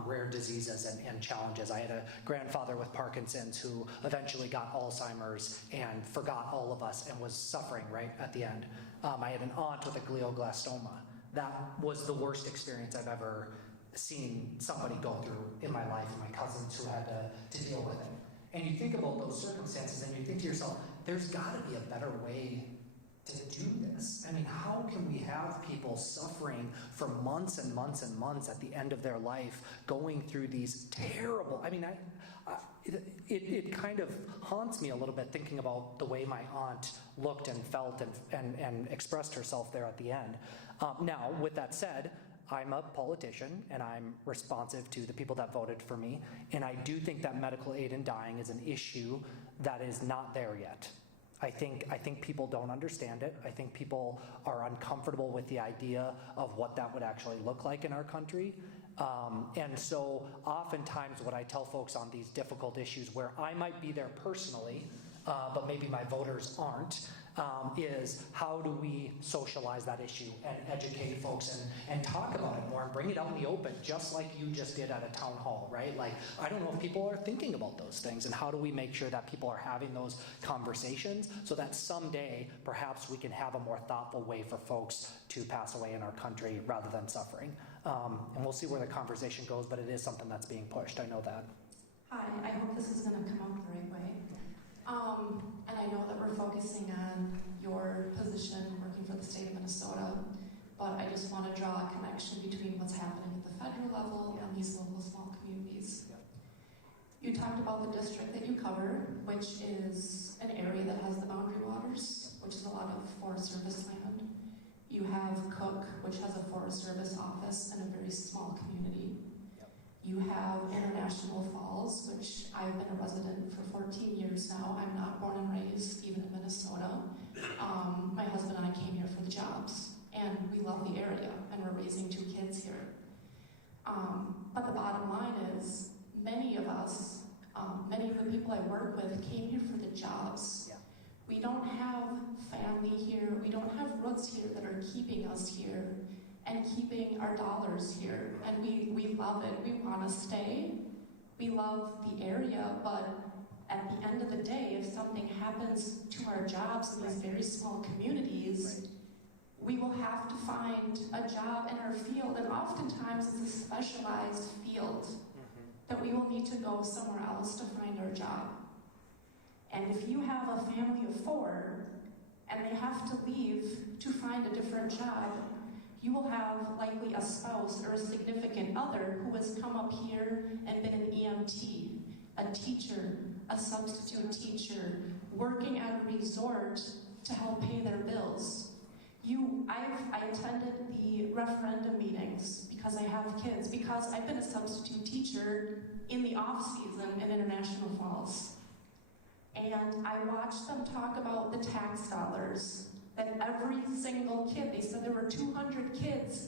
rare diseases and challenges. I had a grandfather with Parkinson's who eventually got Alzheimer's and forgot all of us and was suffering right at the end. I had an aunt with a glioblastoma. That was the worst experience I've ever seen somebody go through in my life, and my cousins who had to deal with it. And you think about those circumstances and you think to yourself, there's got to be a better way to do this. How can we have people suffering for months and months and months at the end of their life going through these terrible, it kind of haunts me a little bit thinking about the way my aunt looked and felt and expressed herself there at the end. Now, with that said, I'm a politician and I'm responsive to the people that voted for me, and I do think that medical aid in dying is an issue that is not there yet. I think people don't understand it. I think people are uncomfortable with the idea of what that would actually look like in our country. And so oftentimes what I tell folks on these difficult issues where I might be there personally, but maybe my voters aren't, is how do we socialize that issue and educate folks and talk about it more and bring it out in the open, just like you just did at a town hall, right? Like, I don't know if people are thinking about those things, and how do we make sure that people are having those conversations so that someday perhaps we can have a more thoughtful way for folks to pass away in our country rather than suffering. And we'll see where the conversation goes, but it is something that's being pushed. I know that. Hi, I hope this is going to come out the right way. And I know that we're focusing on your position working for the state of Minnesota, but I just want to draw a connection between what's happening at the federal level and these local small communities. You talked about the district that you cover, which is an area that has the boundary waters, which is a lot of Forest Service land. You have Cook, which has a Forest Service office and a very small community. You have International Falls, which I've been a resident for 14 years now. I'm not born and raised even in Minnesota. My husband and I came here for the jobs, and we love the area, and we're raising 2 kids here. But the bottom line is, many of us, many of the people I work with came here for the jobs. Yeah. We don't have family here. We don't have roots here that are keeping us here and keeping our dollars here. And we love it. We want to stay. We love the area, but at the end of the day, if something happens to our jobs in these very small communities, we will have to find a job in our field, and oftentimes it's a specialized field that we will need to go somewhere else to find our job. And if you have a family of 4 and they have to leave to find a different job, you will have likely a spouse or a significant other who has come up here and been an EMT, a teacher, a substitute teacher, working at a resort to help pay their bills. I attended the referendum meetings because I have kids, because I've been a substitute teacher in the off-season in International Falls. And I watched them talk about the tax dollars that every single kid, they said there were 200 kids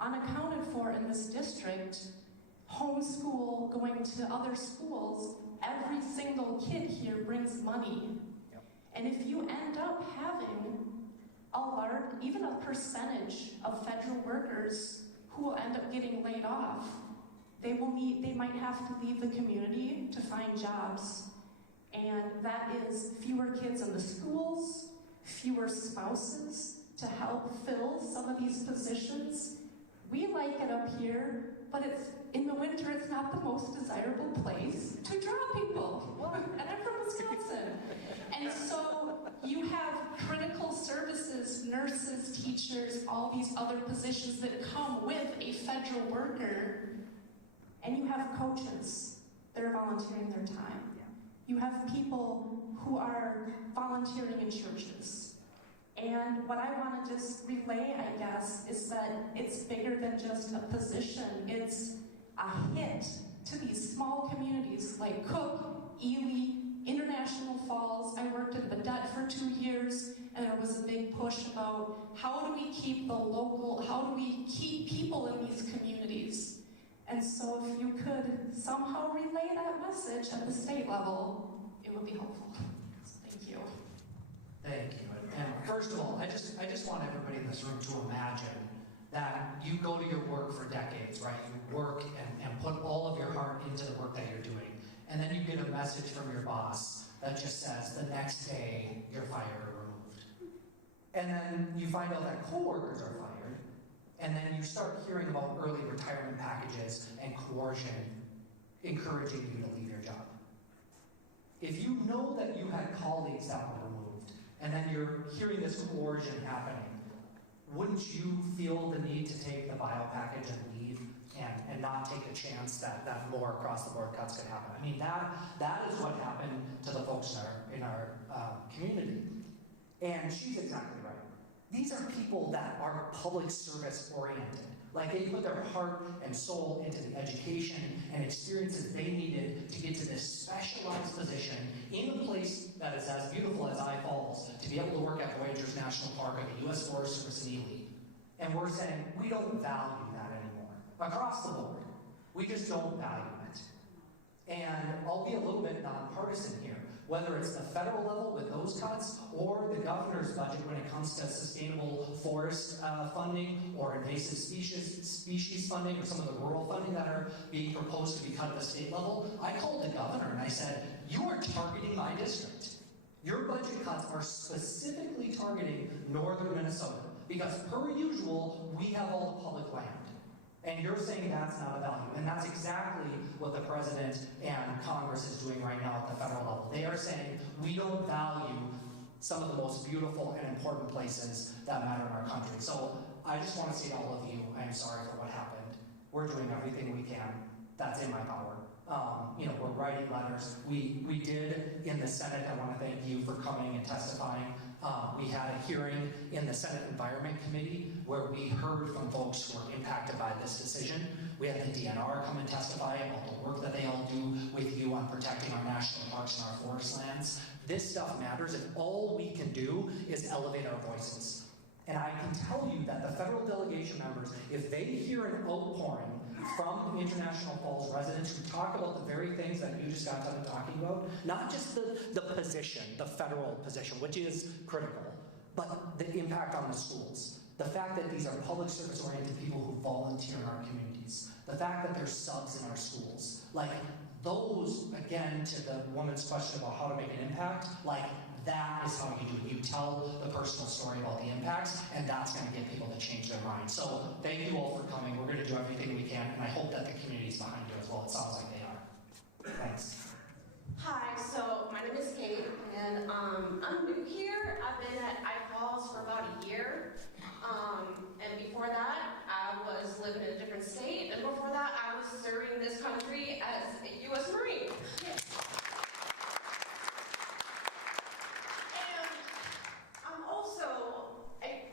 unaccounted for in this district, homeschool, going to other schools. Every single kid here brings money. Yep. And if you end up having a large, even a percentage of federal workers who will end up getting laid off, they might have to leave the community to find jobs. And that is fewer kids in the schools, fewer spouses to help fill some of these positions. We like it up here, but in the winter it's not the most desirable place to draw people. And I'm from Wisconsin. And so you have critical services, nurses, teachers, all these other positions that come with a federal worker, and you have coaches that are volunteering their time. You have people who are volunteering in churches. And what I want to just relay, I guess, is that it's bigger than just a position. It's a hit to these small communities like Cook, Ely, International Falls. I worked at Badette for 2 years, and there was a big push about how do we keep people in these communities. And so if you could somehow relay that message at the state level, it would be helpful. Thank you. Thank you. And first of all, I just want everybody in this room to imagine that you go to your work for decades, right? You work and put all of your heart into the work that you're doing. And then you get a message from your boss that just says the next day you're fired or removed. And then you find out that coworkers are fired. And then you start hearing about early retirement packages and coercion encouraging you to leave your job. If you know that you had colleagues that were removed, and then you're hearing this coercion happening, wouldn't you feel the need to take the bio package and leave and not take a chance that more across-the-board cuts could happen? I mean, that is what happened to the folks in our community. And she's exactly right. These are people that are public service oriented. Like, they put their heart and soul into the education and experiences they needed to get to this specialized position in a place that is as beautiful as I Falls, to be able to work at Voyageurs National Park or the U.S. Forest Service in Ely. And we're saying we don't value that anymore. Across the board, we just don't value it. And I'll be a little bit nonpartisan here, whether it's the federal level with those cuts or the governor's budget when it comes to sustainable forest funding or invasive species funding or some of the rural funding that are being proposed to be cut at the state level, I called the governor and I said, you are targeting my district. Your budget cuts are specifically targeting northern Minnesota because per usual, we have all the public land. And you're saying that's not a value. And that's exactly what the president and Congress is doing right now at the federal level. They are saying we don't value some of the most beautiful and important places that matter in our country. So I just want to say to all of you, I'm sorry for what happened. We're doing everything we can. That's in my power. We're writing letters. We did in the Senate. I want to thank you for coming and testifying. We had a hearing in the Senate Environment Committee where we heard from folks who were impacted by this decision. We had the DNR come and testify about the work that they all do with you on protecting our national parks and our forest lands. This stuff matters, and all we can do is elevate our voices. And I can tell you that the federal delegation members, if they hear an outpouring from International Falls residents who talk about the very things that you just got done talking about, not just the position, the federal position, which is critical, but the impact on the schools. The fact that these are public service-oriented people who volunteer in our communities. The fact that there's subs in our schools. Like, those, again, to the woman's question about how to make an impact, like, that is how you do it. You tell the personal story about the impacts, and that's going to get people to change their mind. So thank you all for coming. We're going to do everything we can, and I hope that the community's behind you as well. It sounds like they are. Thanks. Hi, so my name is Kate, and I'm new here. I've been at Falls for about a year. And before that, I was living in a different state, and before that, I was serving this country as a U.S. Marine. Yes.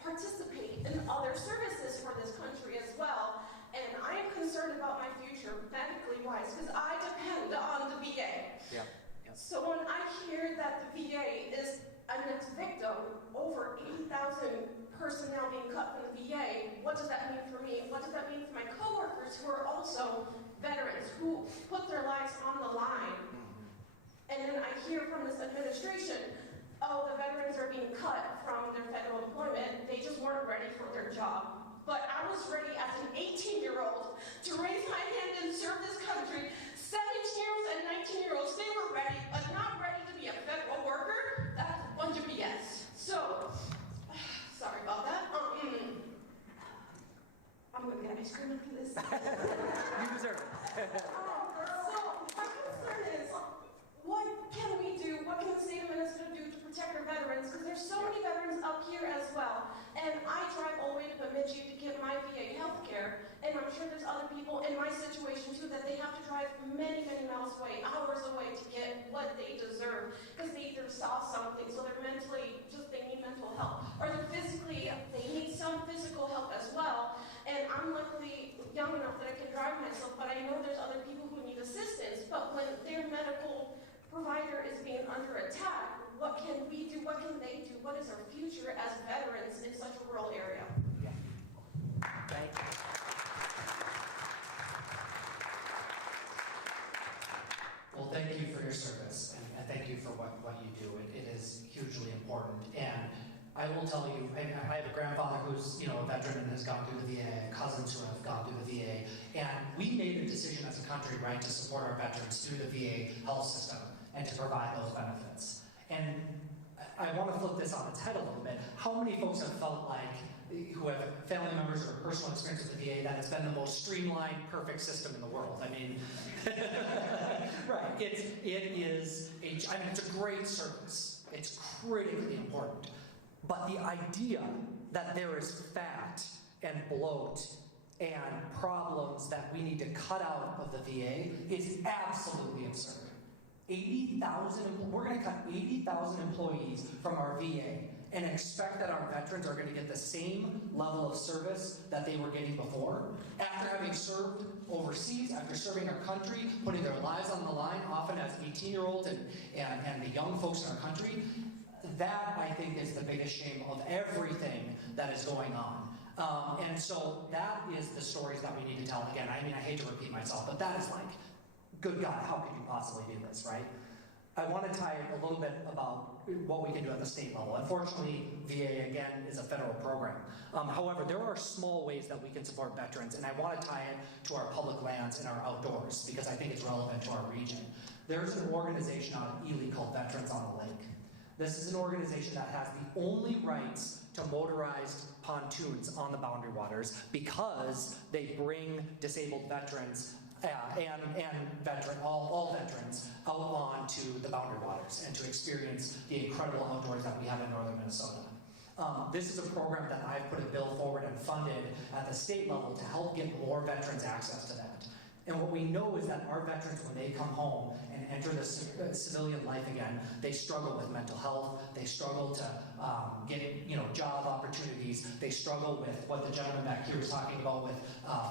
Participate in other services for this country as well, and I am concerned about my future medically wise because I depend on the VA. Yeah. So when I hear that the VA is a next victim, over 80,000 personnel being cut from the VA, what does that mean for me? What does that mean for my coworkers who are also veterans who put their lives on the line? And then I hear from this administration, oh, the veterans are being cut from their federal employment. They just weren't ready for their job. But I was ready as an 18-year-old to raise my hand and serve this country. 17-year-olds and 19-year-olds, they were ready, but not ready to be a federal worker. That's a bunch of BS. So, sorry about that. I'm going to get ice cream after this. You deserve it. So, my concern is, what can we do? What can the state of Minnesota do to protect our veterans? Because there's so many veterans up here as well. And I drive all the way to Bemidji to get my VA health care. And I'm sure there's other people in my situation too that they have to drive many, many miles away, hours away to get what they deserve. Because they either saw something, so they're mentally, they need mental help. Or they're physically, they need some physical help as well. And I'm luckily young enough that I can drive myself, but I know there's other people who need assistance. But when their medical provider is being under attack, what can we do? What can they do? What is our future as veterans in such a rural area? Yeah. Thank you. Well, thank you for your service, and thank you for what you do. It is hugely important. And I will tell you, I have a grandfather who's a veteran and has gone through the VA, cousins who have gone through the VA, and we made a decision as a country, right, to support our veterans through the VA health system and to provide those benefits. And I want to flip this on its head a little bit. How many folks have felt like, who have family members or personal experience with the VA, that it's been the most streamlined, perfect system in the world? I mean, right, it's a great service. It's critically important. But the idea that there is fat and bloat and problems that we need to cut out of the VA is absolutely absurd. 80,000, we're going to cut 80,000 employees from our VA and expect that our veterans are going to get the same level of service that they were getting before, after having served overseas, after serving our country, putting their lives on the line, often as 18-year-olds and the young folks in our country. That, I think, is the biggest shame of everything that is going on. And so that is the stories that we need to tell. Again, I mean, I hate to repeat myself, but that is like, good God, how could you possibly do this, right? I want to tie it a little bit about what we can do at the state level. Unfortunately, VA, again, is a federal program. However, there are small ways that we can support veterans, and I want to tie it to our public lands and our outdoors, because I think it's relevant to our region. There's an organization out of Ely called Veterans on a Lake. This is an organization that has the only rights to motorized pontoons on the Boundary Waters because they bring disabled veterans and all veterans out onto the Boundary Waters and to experience the incredible outdoors that we have in northern Minnesota. This is a program that I've put a bill forward and funded at the state level to help get more veterans access to that. And what we know is that our veterans, when they come home and enter the civilian life again, they struggle with mental health, they struggle to get job opportunities, they struggle with what the gentleman back here was talking about with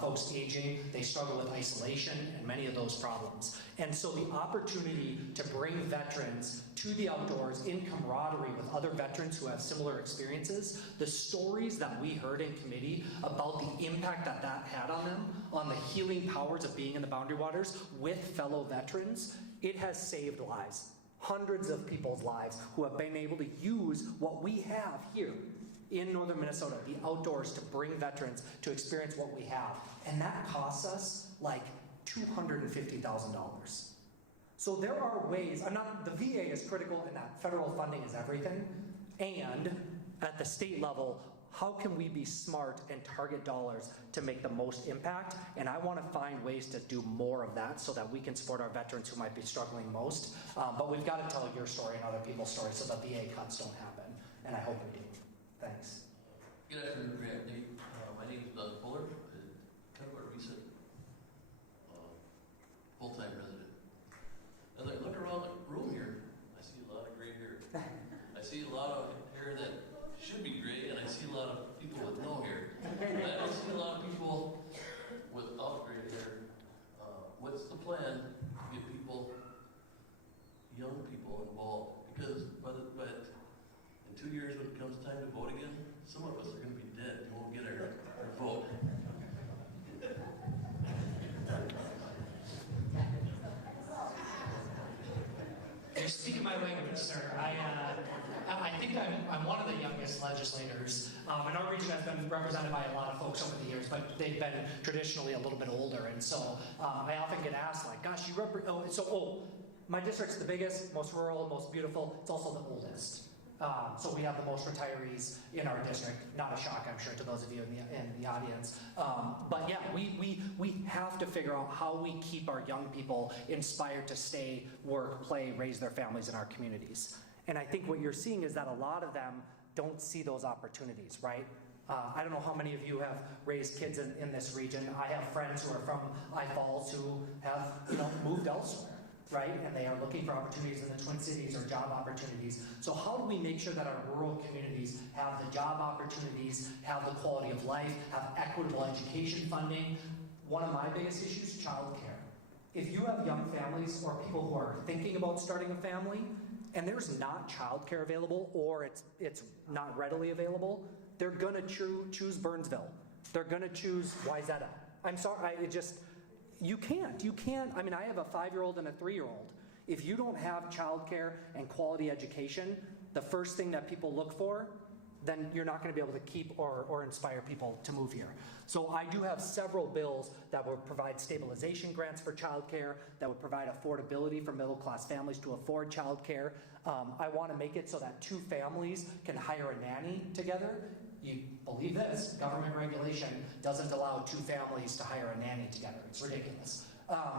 folks aging, they struggle with isolation and many of those problems. And so the opportunity to bring veterans to the outdoors in camaraderie with other veterans who have similar experiences, the stories that we heard in committee about the impact that that had on them, on the healing powers of being in the Boundary Waters with fellow veterans, it has saved lives. Hundreds of people's lives who have been able to use what we have here in northern Minnesota, the outdoors, to bring veterans to experience what we have. And that costs us like $250,000. So there are ways, the VA is critical in that federal funding is everything, and at the state level, how can we be smart and target dollars to make the most impact? And I want to find ways to do more of that so that we can support our veterans who might be struggling most. But we've got to tell your story and other people's stories so that VA cuts don't happen. And I hope we do. Thanks. Good afternoon, Grant. My name is Doug Fuller, kind of a recent full-time resident. As I look around the room here, I see a lot of gray hair. I see a lot of hair that should be gray, and I see a lot of people with no hair. And I don't see a lot of people without gray hair. What's the plan to get young people involved? Because but in 2 years, when it comes time to vote again, some of us are going to be dead. We won't get our vote. You're speaking my language, sir. I think I'm one of the youngest legislators, and our region has been represented by a lot of folks over the years, but they've been traditionally a little bit older, and so I often get asked, like, gosh, you represent, my district's the biggest, most rural, most beautiful, it's also the oldest. So we have the most retirees in our district. Not a shock, I'm sure, to those of you in the audience. But yeah, we have to figure out how we keep our young people inspired to stay, work, play, raise their families in our communities. And I think what you're seeing is that a lot of them don't see those opportunities, right? I don't know how many of you have raised kids in this region. I have friends who are from I Falls who have moved elsewhere. Right? And they are looking for opportunities in the Twin Cities or job opportunities. So how do we make sure that our rural communities have the job opportunities, have the quality of life, have equitable education funding? One of my biggest issues, childcare. If you have young families or people who are thinking about starting a family and there's not childcare available or it's not readily available, they're going to choose Burnsville. They're going to choose Wayzata. I'm sorry, you can't. I mean, I have a 5-year-old and a 3-year-old. If you don't have childcare and quality education, the first thing that people look for, then you're not going to be able to keep or inspire people to move here. So I do have several bills that would provide stabilization grants for childcare, that would provide affordability for middle-class families to afford childcare. I want to make it so that 2 families can hire a nanny together. You believe this, government regulation doesn't allow 2 families to hire a nanny together. It's ridiculous.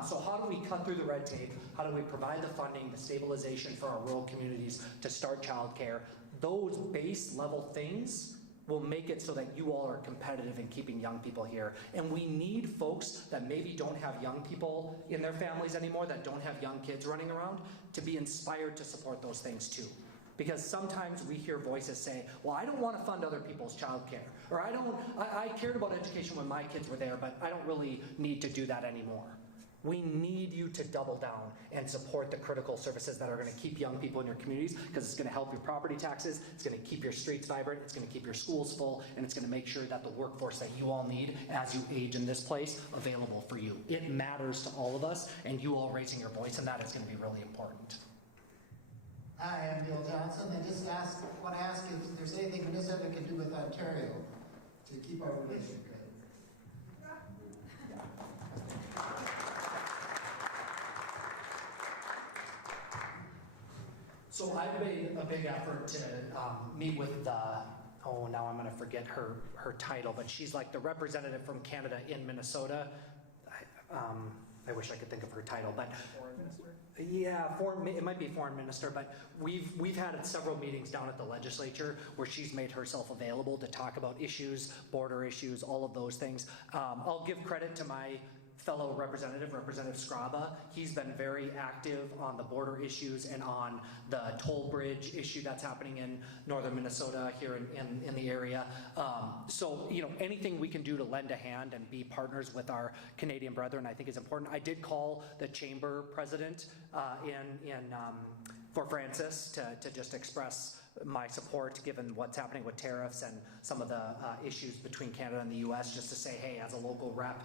So how do we cut through the red tape? How do we provide the funding, the stabilization for our rural communities to start childcare? Those base level things will make it so that you all are competitive in keeping young people here. And we need folks that maybe don't have young people in their families anymore, that don't have young kids running around, to be inspired to support those things too. Because sometimes we hear voices say, well, I don't want to fund other people's childcare. Or I cared about education when my kids were there, but I don't really need to do that anymore. We need you to double down and support the critical services that are going to keep young people in your communities, because it's going to help your property taxes, it's going to keep your streets vibrant, it's going to keep your schools full, and it's going to make sure that the workforce that you all need as you age in this place available for you. It matters to all of us, and you all raising your voice in that is going to be really important. Hi, I'm Bill Johnson. I just want to ask if there's anything Minnesota can do with Ontario to keep our relationship good. So I've made a big effort to meet with the, now I'm going to forget her title, but she's like the representative from Canada in Minnesota. I wish I could think of her title, but foreign minister. Yeah, it might be foreign minister, but we've had several meetings down at the legislature where she's made herself available to talk about issues, border issues, all of those things. I'll give credit to my fellow Representative Scraba. He's been very active on the border issues and on the toll bridge issue that's happening in northern Minnesota here in the area. So, anything we can do to lend a hand and be partners with our Canadian brethren, I think is important. I did call the chamber president for Francis to just express my support given what's happening with tariffs and some of the issues between Canada and the U.S. just to say, hey, as a local rep,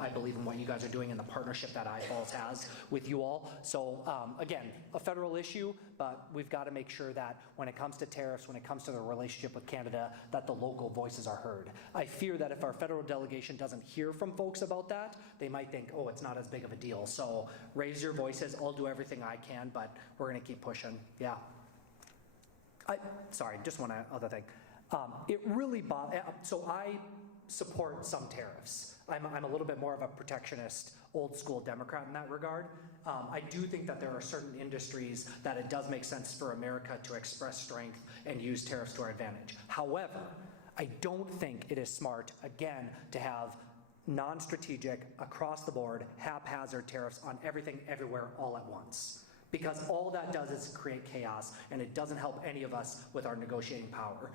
I believe in what you guys are doing and the partnership that iFalls has with you all. So again, a federal issue, but we've got to make sure that when it comes to tariffs, when it comes to the relationship with Canada, that the local voices are heard. I fear that if our federal delegation doesn't hear from folks about that, they might think, oh, it's not as big of a deal. So raise your voices. I'll do everything I can, but we're going to keep pushing. Yeah. Sorry, just one other thing. It really so I support some tariffs. I'm a little bit more of a protectionist, old school Democrat in that regard. I do think that there are certain industries that it does make sense for America to express strength and use tariffs to our advantage. However, I don't think it is smart, again, to have non-strategic, across the board, haphazard tariffs on everything, everywhere, all at once. Because all that does is create chaos, and it doesn't help any of us with our negotiating power.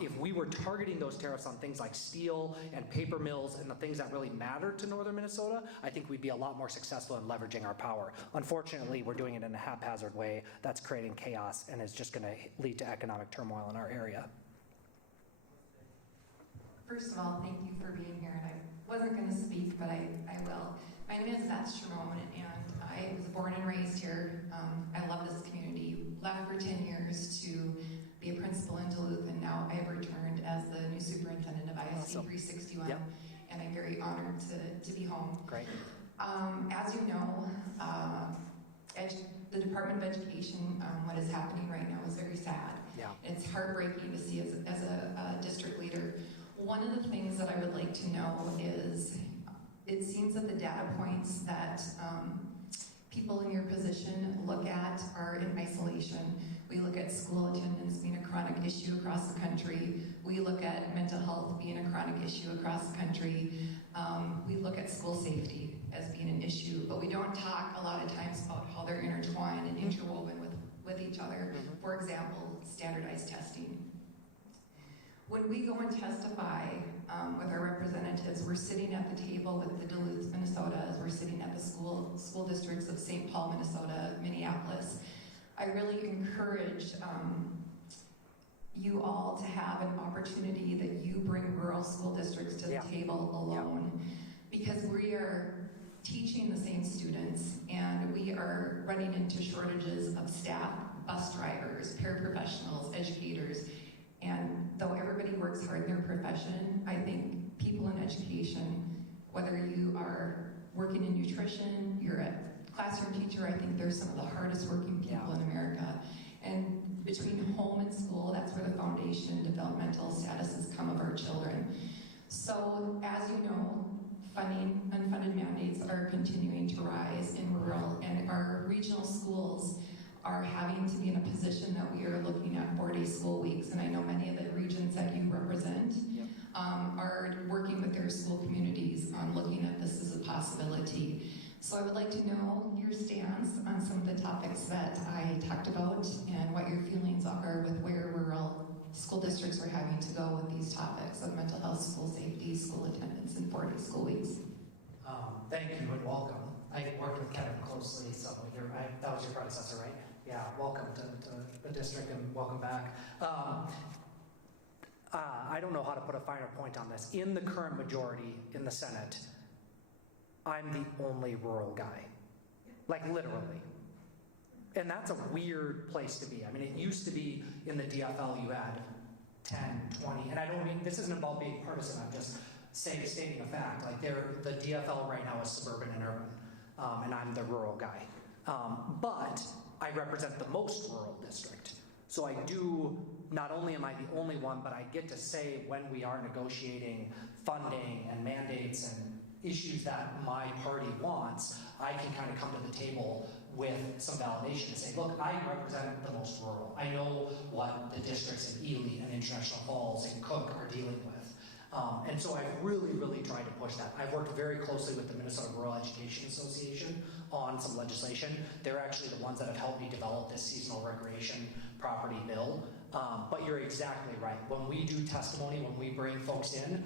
If we were targeting those tariffs on things like steel and paper mills and the things that really matter to northern Minnesota, I think we'd be a lot more successful in leveraging our power. Unfortunately, we're doing it in a haphazard way that's creating chaos and is just going to lead to economic turmoil in our area. First of all, thank you for being here. And I wasn't going to speak, but I will. My name is Beth Shimon, and I was born and raised here. I love this community. Left for 10 years to be a principal in Duluth, and now I have returned as the new superintendent of ISD 361, yep. And I'm very honored to be home. Great. As you know, the Department of Education, what is happening right now is very sad. Yeah. It's heartbreaking to see as a district leader. One of the things that I would like to know is, it seems that the data points that people in your position look at are in isolation. We look at school attendance being a chronic issue across the country. We look at mental health being a chronic issue across the country. We look at school safety as being an issue, but we don't talk a lot of times about how they're intertwined and interwoven with each other. For example, standardized testing. When we go and testify with our representatives, we're sitting at the table with the Duluth, Minnesotas, we're sitting at the school districts of St. Paul, Minnesota, Minneapolis. I really encourage you all to have an opportunity that you bring rural school districts to the table alone, because we are teaching the same students and we are running into shortages of staff, bus drivers, paraprofessionals, educators. And though everybody works hard in their profession, I think people in education, whether you are working in nutrition, you're a classroom teacher, I think they're some of the hardest working people in America. And between home and school, that's where the foundation and developmental statuses come of our children. So as you know, funding, unfunded mandates are continuing to rise in rural, and our regional schools are having to be in a position that we are looking at 4-day school weeks. And I know many of the regions that you represent are working with their school communities on looking at this as a possibility. So I would like to know your stance on some of the topics that I talked about and what your feelings are with where rural school districts are having to go with these topics of mental health, school safety, school attendance, and 4-day school weeks. Thank you and welcome. I worked with Kevin closely, so that was your predecessor, right? Yeah, welcome to the district and welcome back. I don't know how to put a finer point on this. In the current majority in the Senate, I'm the only rural guy. Like literally. And that's a weird place to be. I mean, it used to be in the DFL you had 10, 20, and I don't mean, this isn't about being partisan, I'm just stating a fact. Like the DFL right now is suburban and urban, and I'm the rural guy. But I represent the most rural district. So I do, not only am I the only one, but I get to say when we are negotiating funding and mandates and issues that my party wants, I can kind of come to the table with some validation and say, look, I represent the most rural. I know what the districts in Ely and International Falls and Cook are dealing with. And so I've really tried to push that. I've worked very closely with the Minnesota Rural Education Association on some legislation. They're actually the ones that have helped me develop this seasonal recreation property bill. But you're exactly right. When we do testimony, when we bring folks in,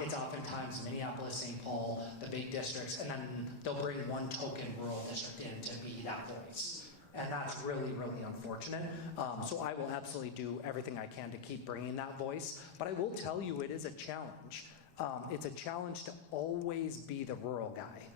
it's oftentimes Minneapolis, St. Paul, the big districts, and then they'll bring one token rural district in to be that voice. And that's really unfortunate. So I will absolutely do everything I can to keep bringing that voice. But I will tell you, it is a challenge. It's a challenge to always be the rural guy.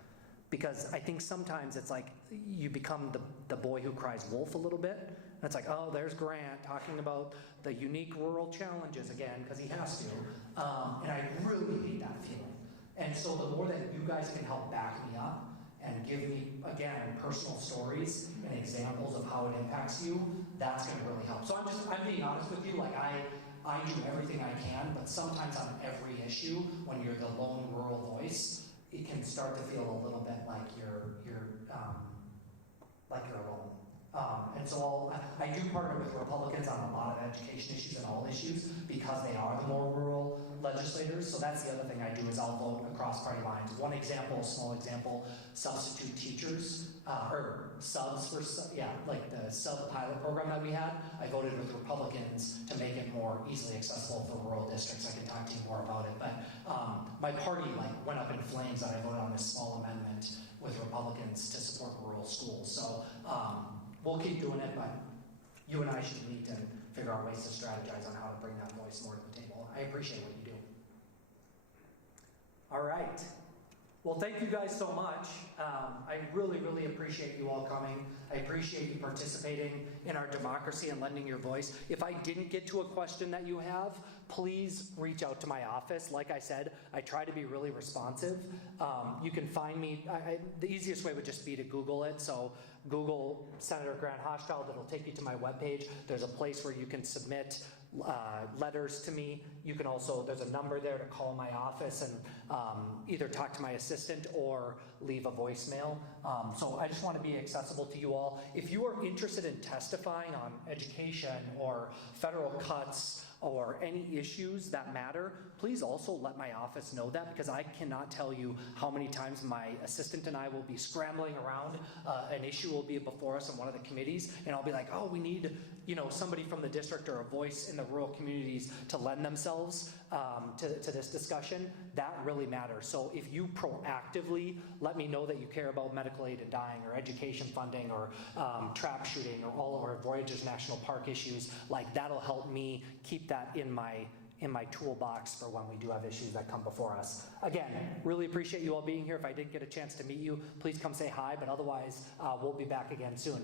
Because I think sometimes it's like you become the boy who cries wolf a little bit. And it's like, oh, there's Grant talking about the unique rural challenges again, because he has to. And I really hate that feeling. And so the more that you guys can help back me up and give me, again, personal stories and examples of how it impacts you, that's going to really help. So I'm being honest with you, like I do everything I can, but sometimes on every issue, when you're the lone rural voice, it can start to feel a little bit like you're alone. And so I do partner with Republicans on a lot of education issues and all issues because they are the more rural legislators. So that's the other thing I do is I'll vote across party lines. One example, small example, substitute teachers or subs for like the sub pilot program that we had. I voted with Republicans to make it more easily accessible for rural districts. I can talk to you more about it, but my party went up in flames that I voted on this small amendment with Republicans to support rural schools. So we'll keep doing it, but you and I should meet and figure out ways to strategize on how to bring that voice more to the table. I appreciate what you do. All right. Well, thank you guys so much. I really appreciate you all coming. I appreciate you participating in our democracy and lending your voice. If I didn't get to a question that you have, please reach out to my office. Like I said, I try to be really responsive. You can find me, the easiest way would just be to Google it. So Google Senator Grant Hauschild, it'll take you to my webpage. There's a place where you can submit letters to me. You can also, there's a number there to call my office and either talk to my assistant or leave a voicemail. So I just want to be accessible to you all. If you are interested in testifying on education or federal cuts or any issues that matter, please also let my office know that, because I cannot tell you how many times my assistant and I will be scrambling around. An issue will be before us in one of the committees, and I'll be like, oh, we need somebody from the district or a voice in the rural communities to lend themselves to this discussion. That really matters. So if you proactively let me know that you care about medical aid and dying or education funding or trap shooting or all of our Voyageurs National Park issues, that'll help me keep that in my toolbox for when we do have issues that come before us. Again, really appreciate you all being here. If I didn't get a chance to meet you, please come say hi, but otherwise we'll be back again soon.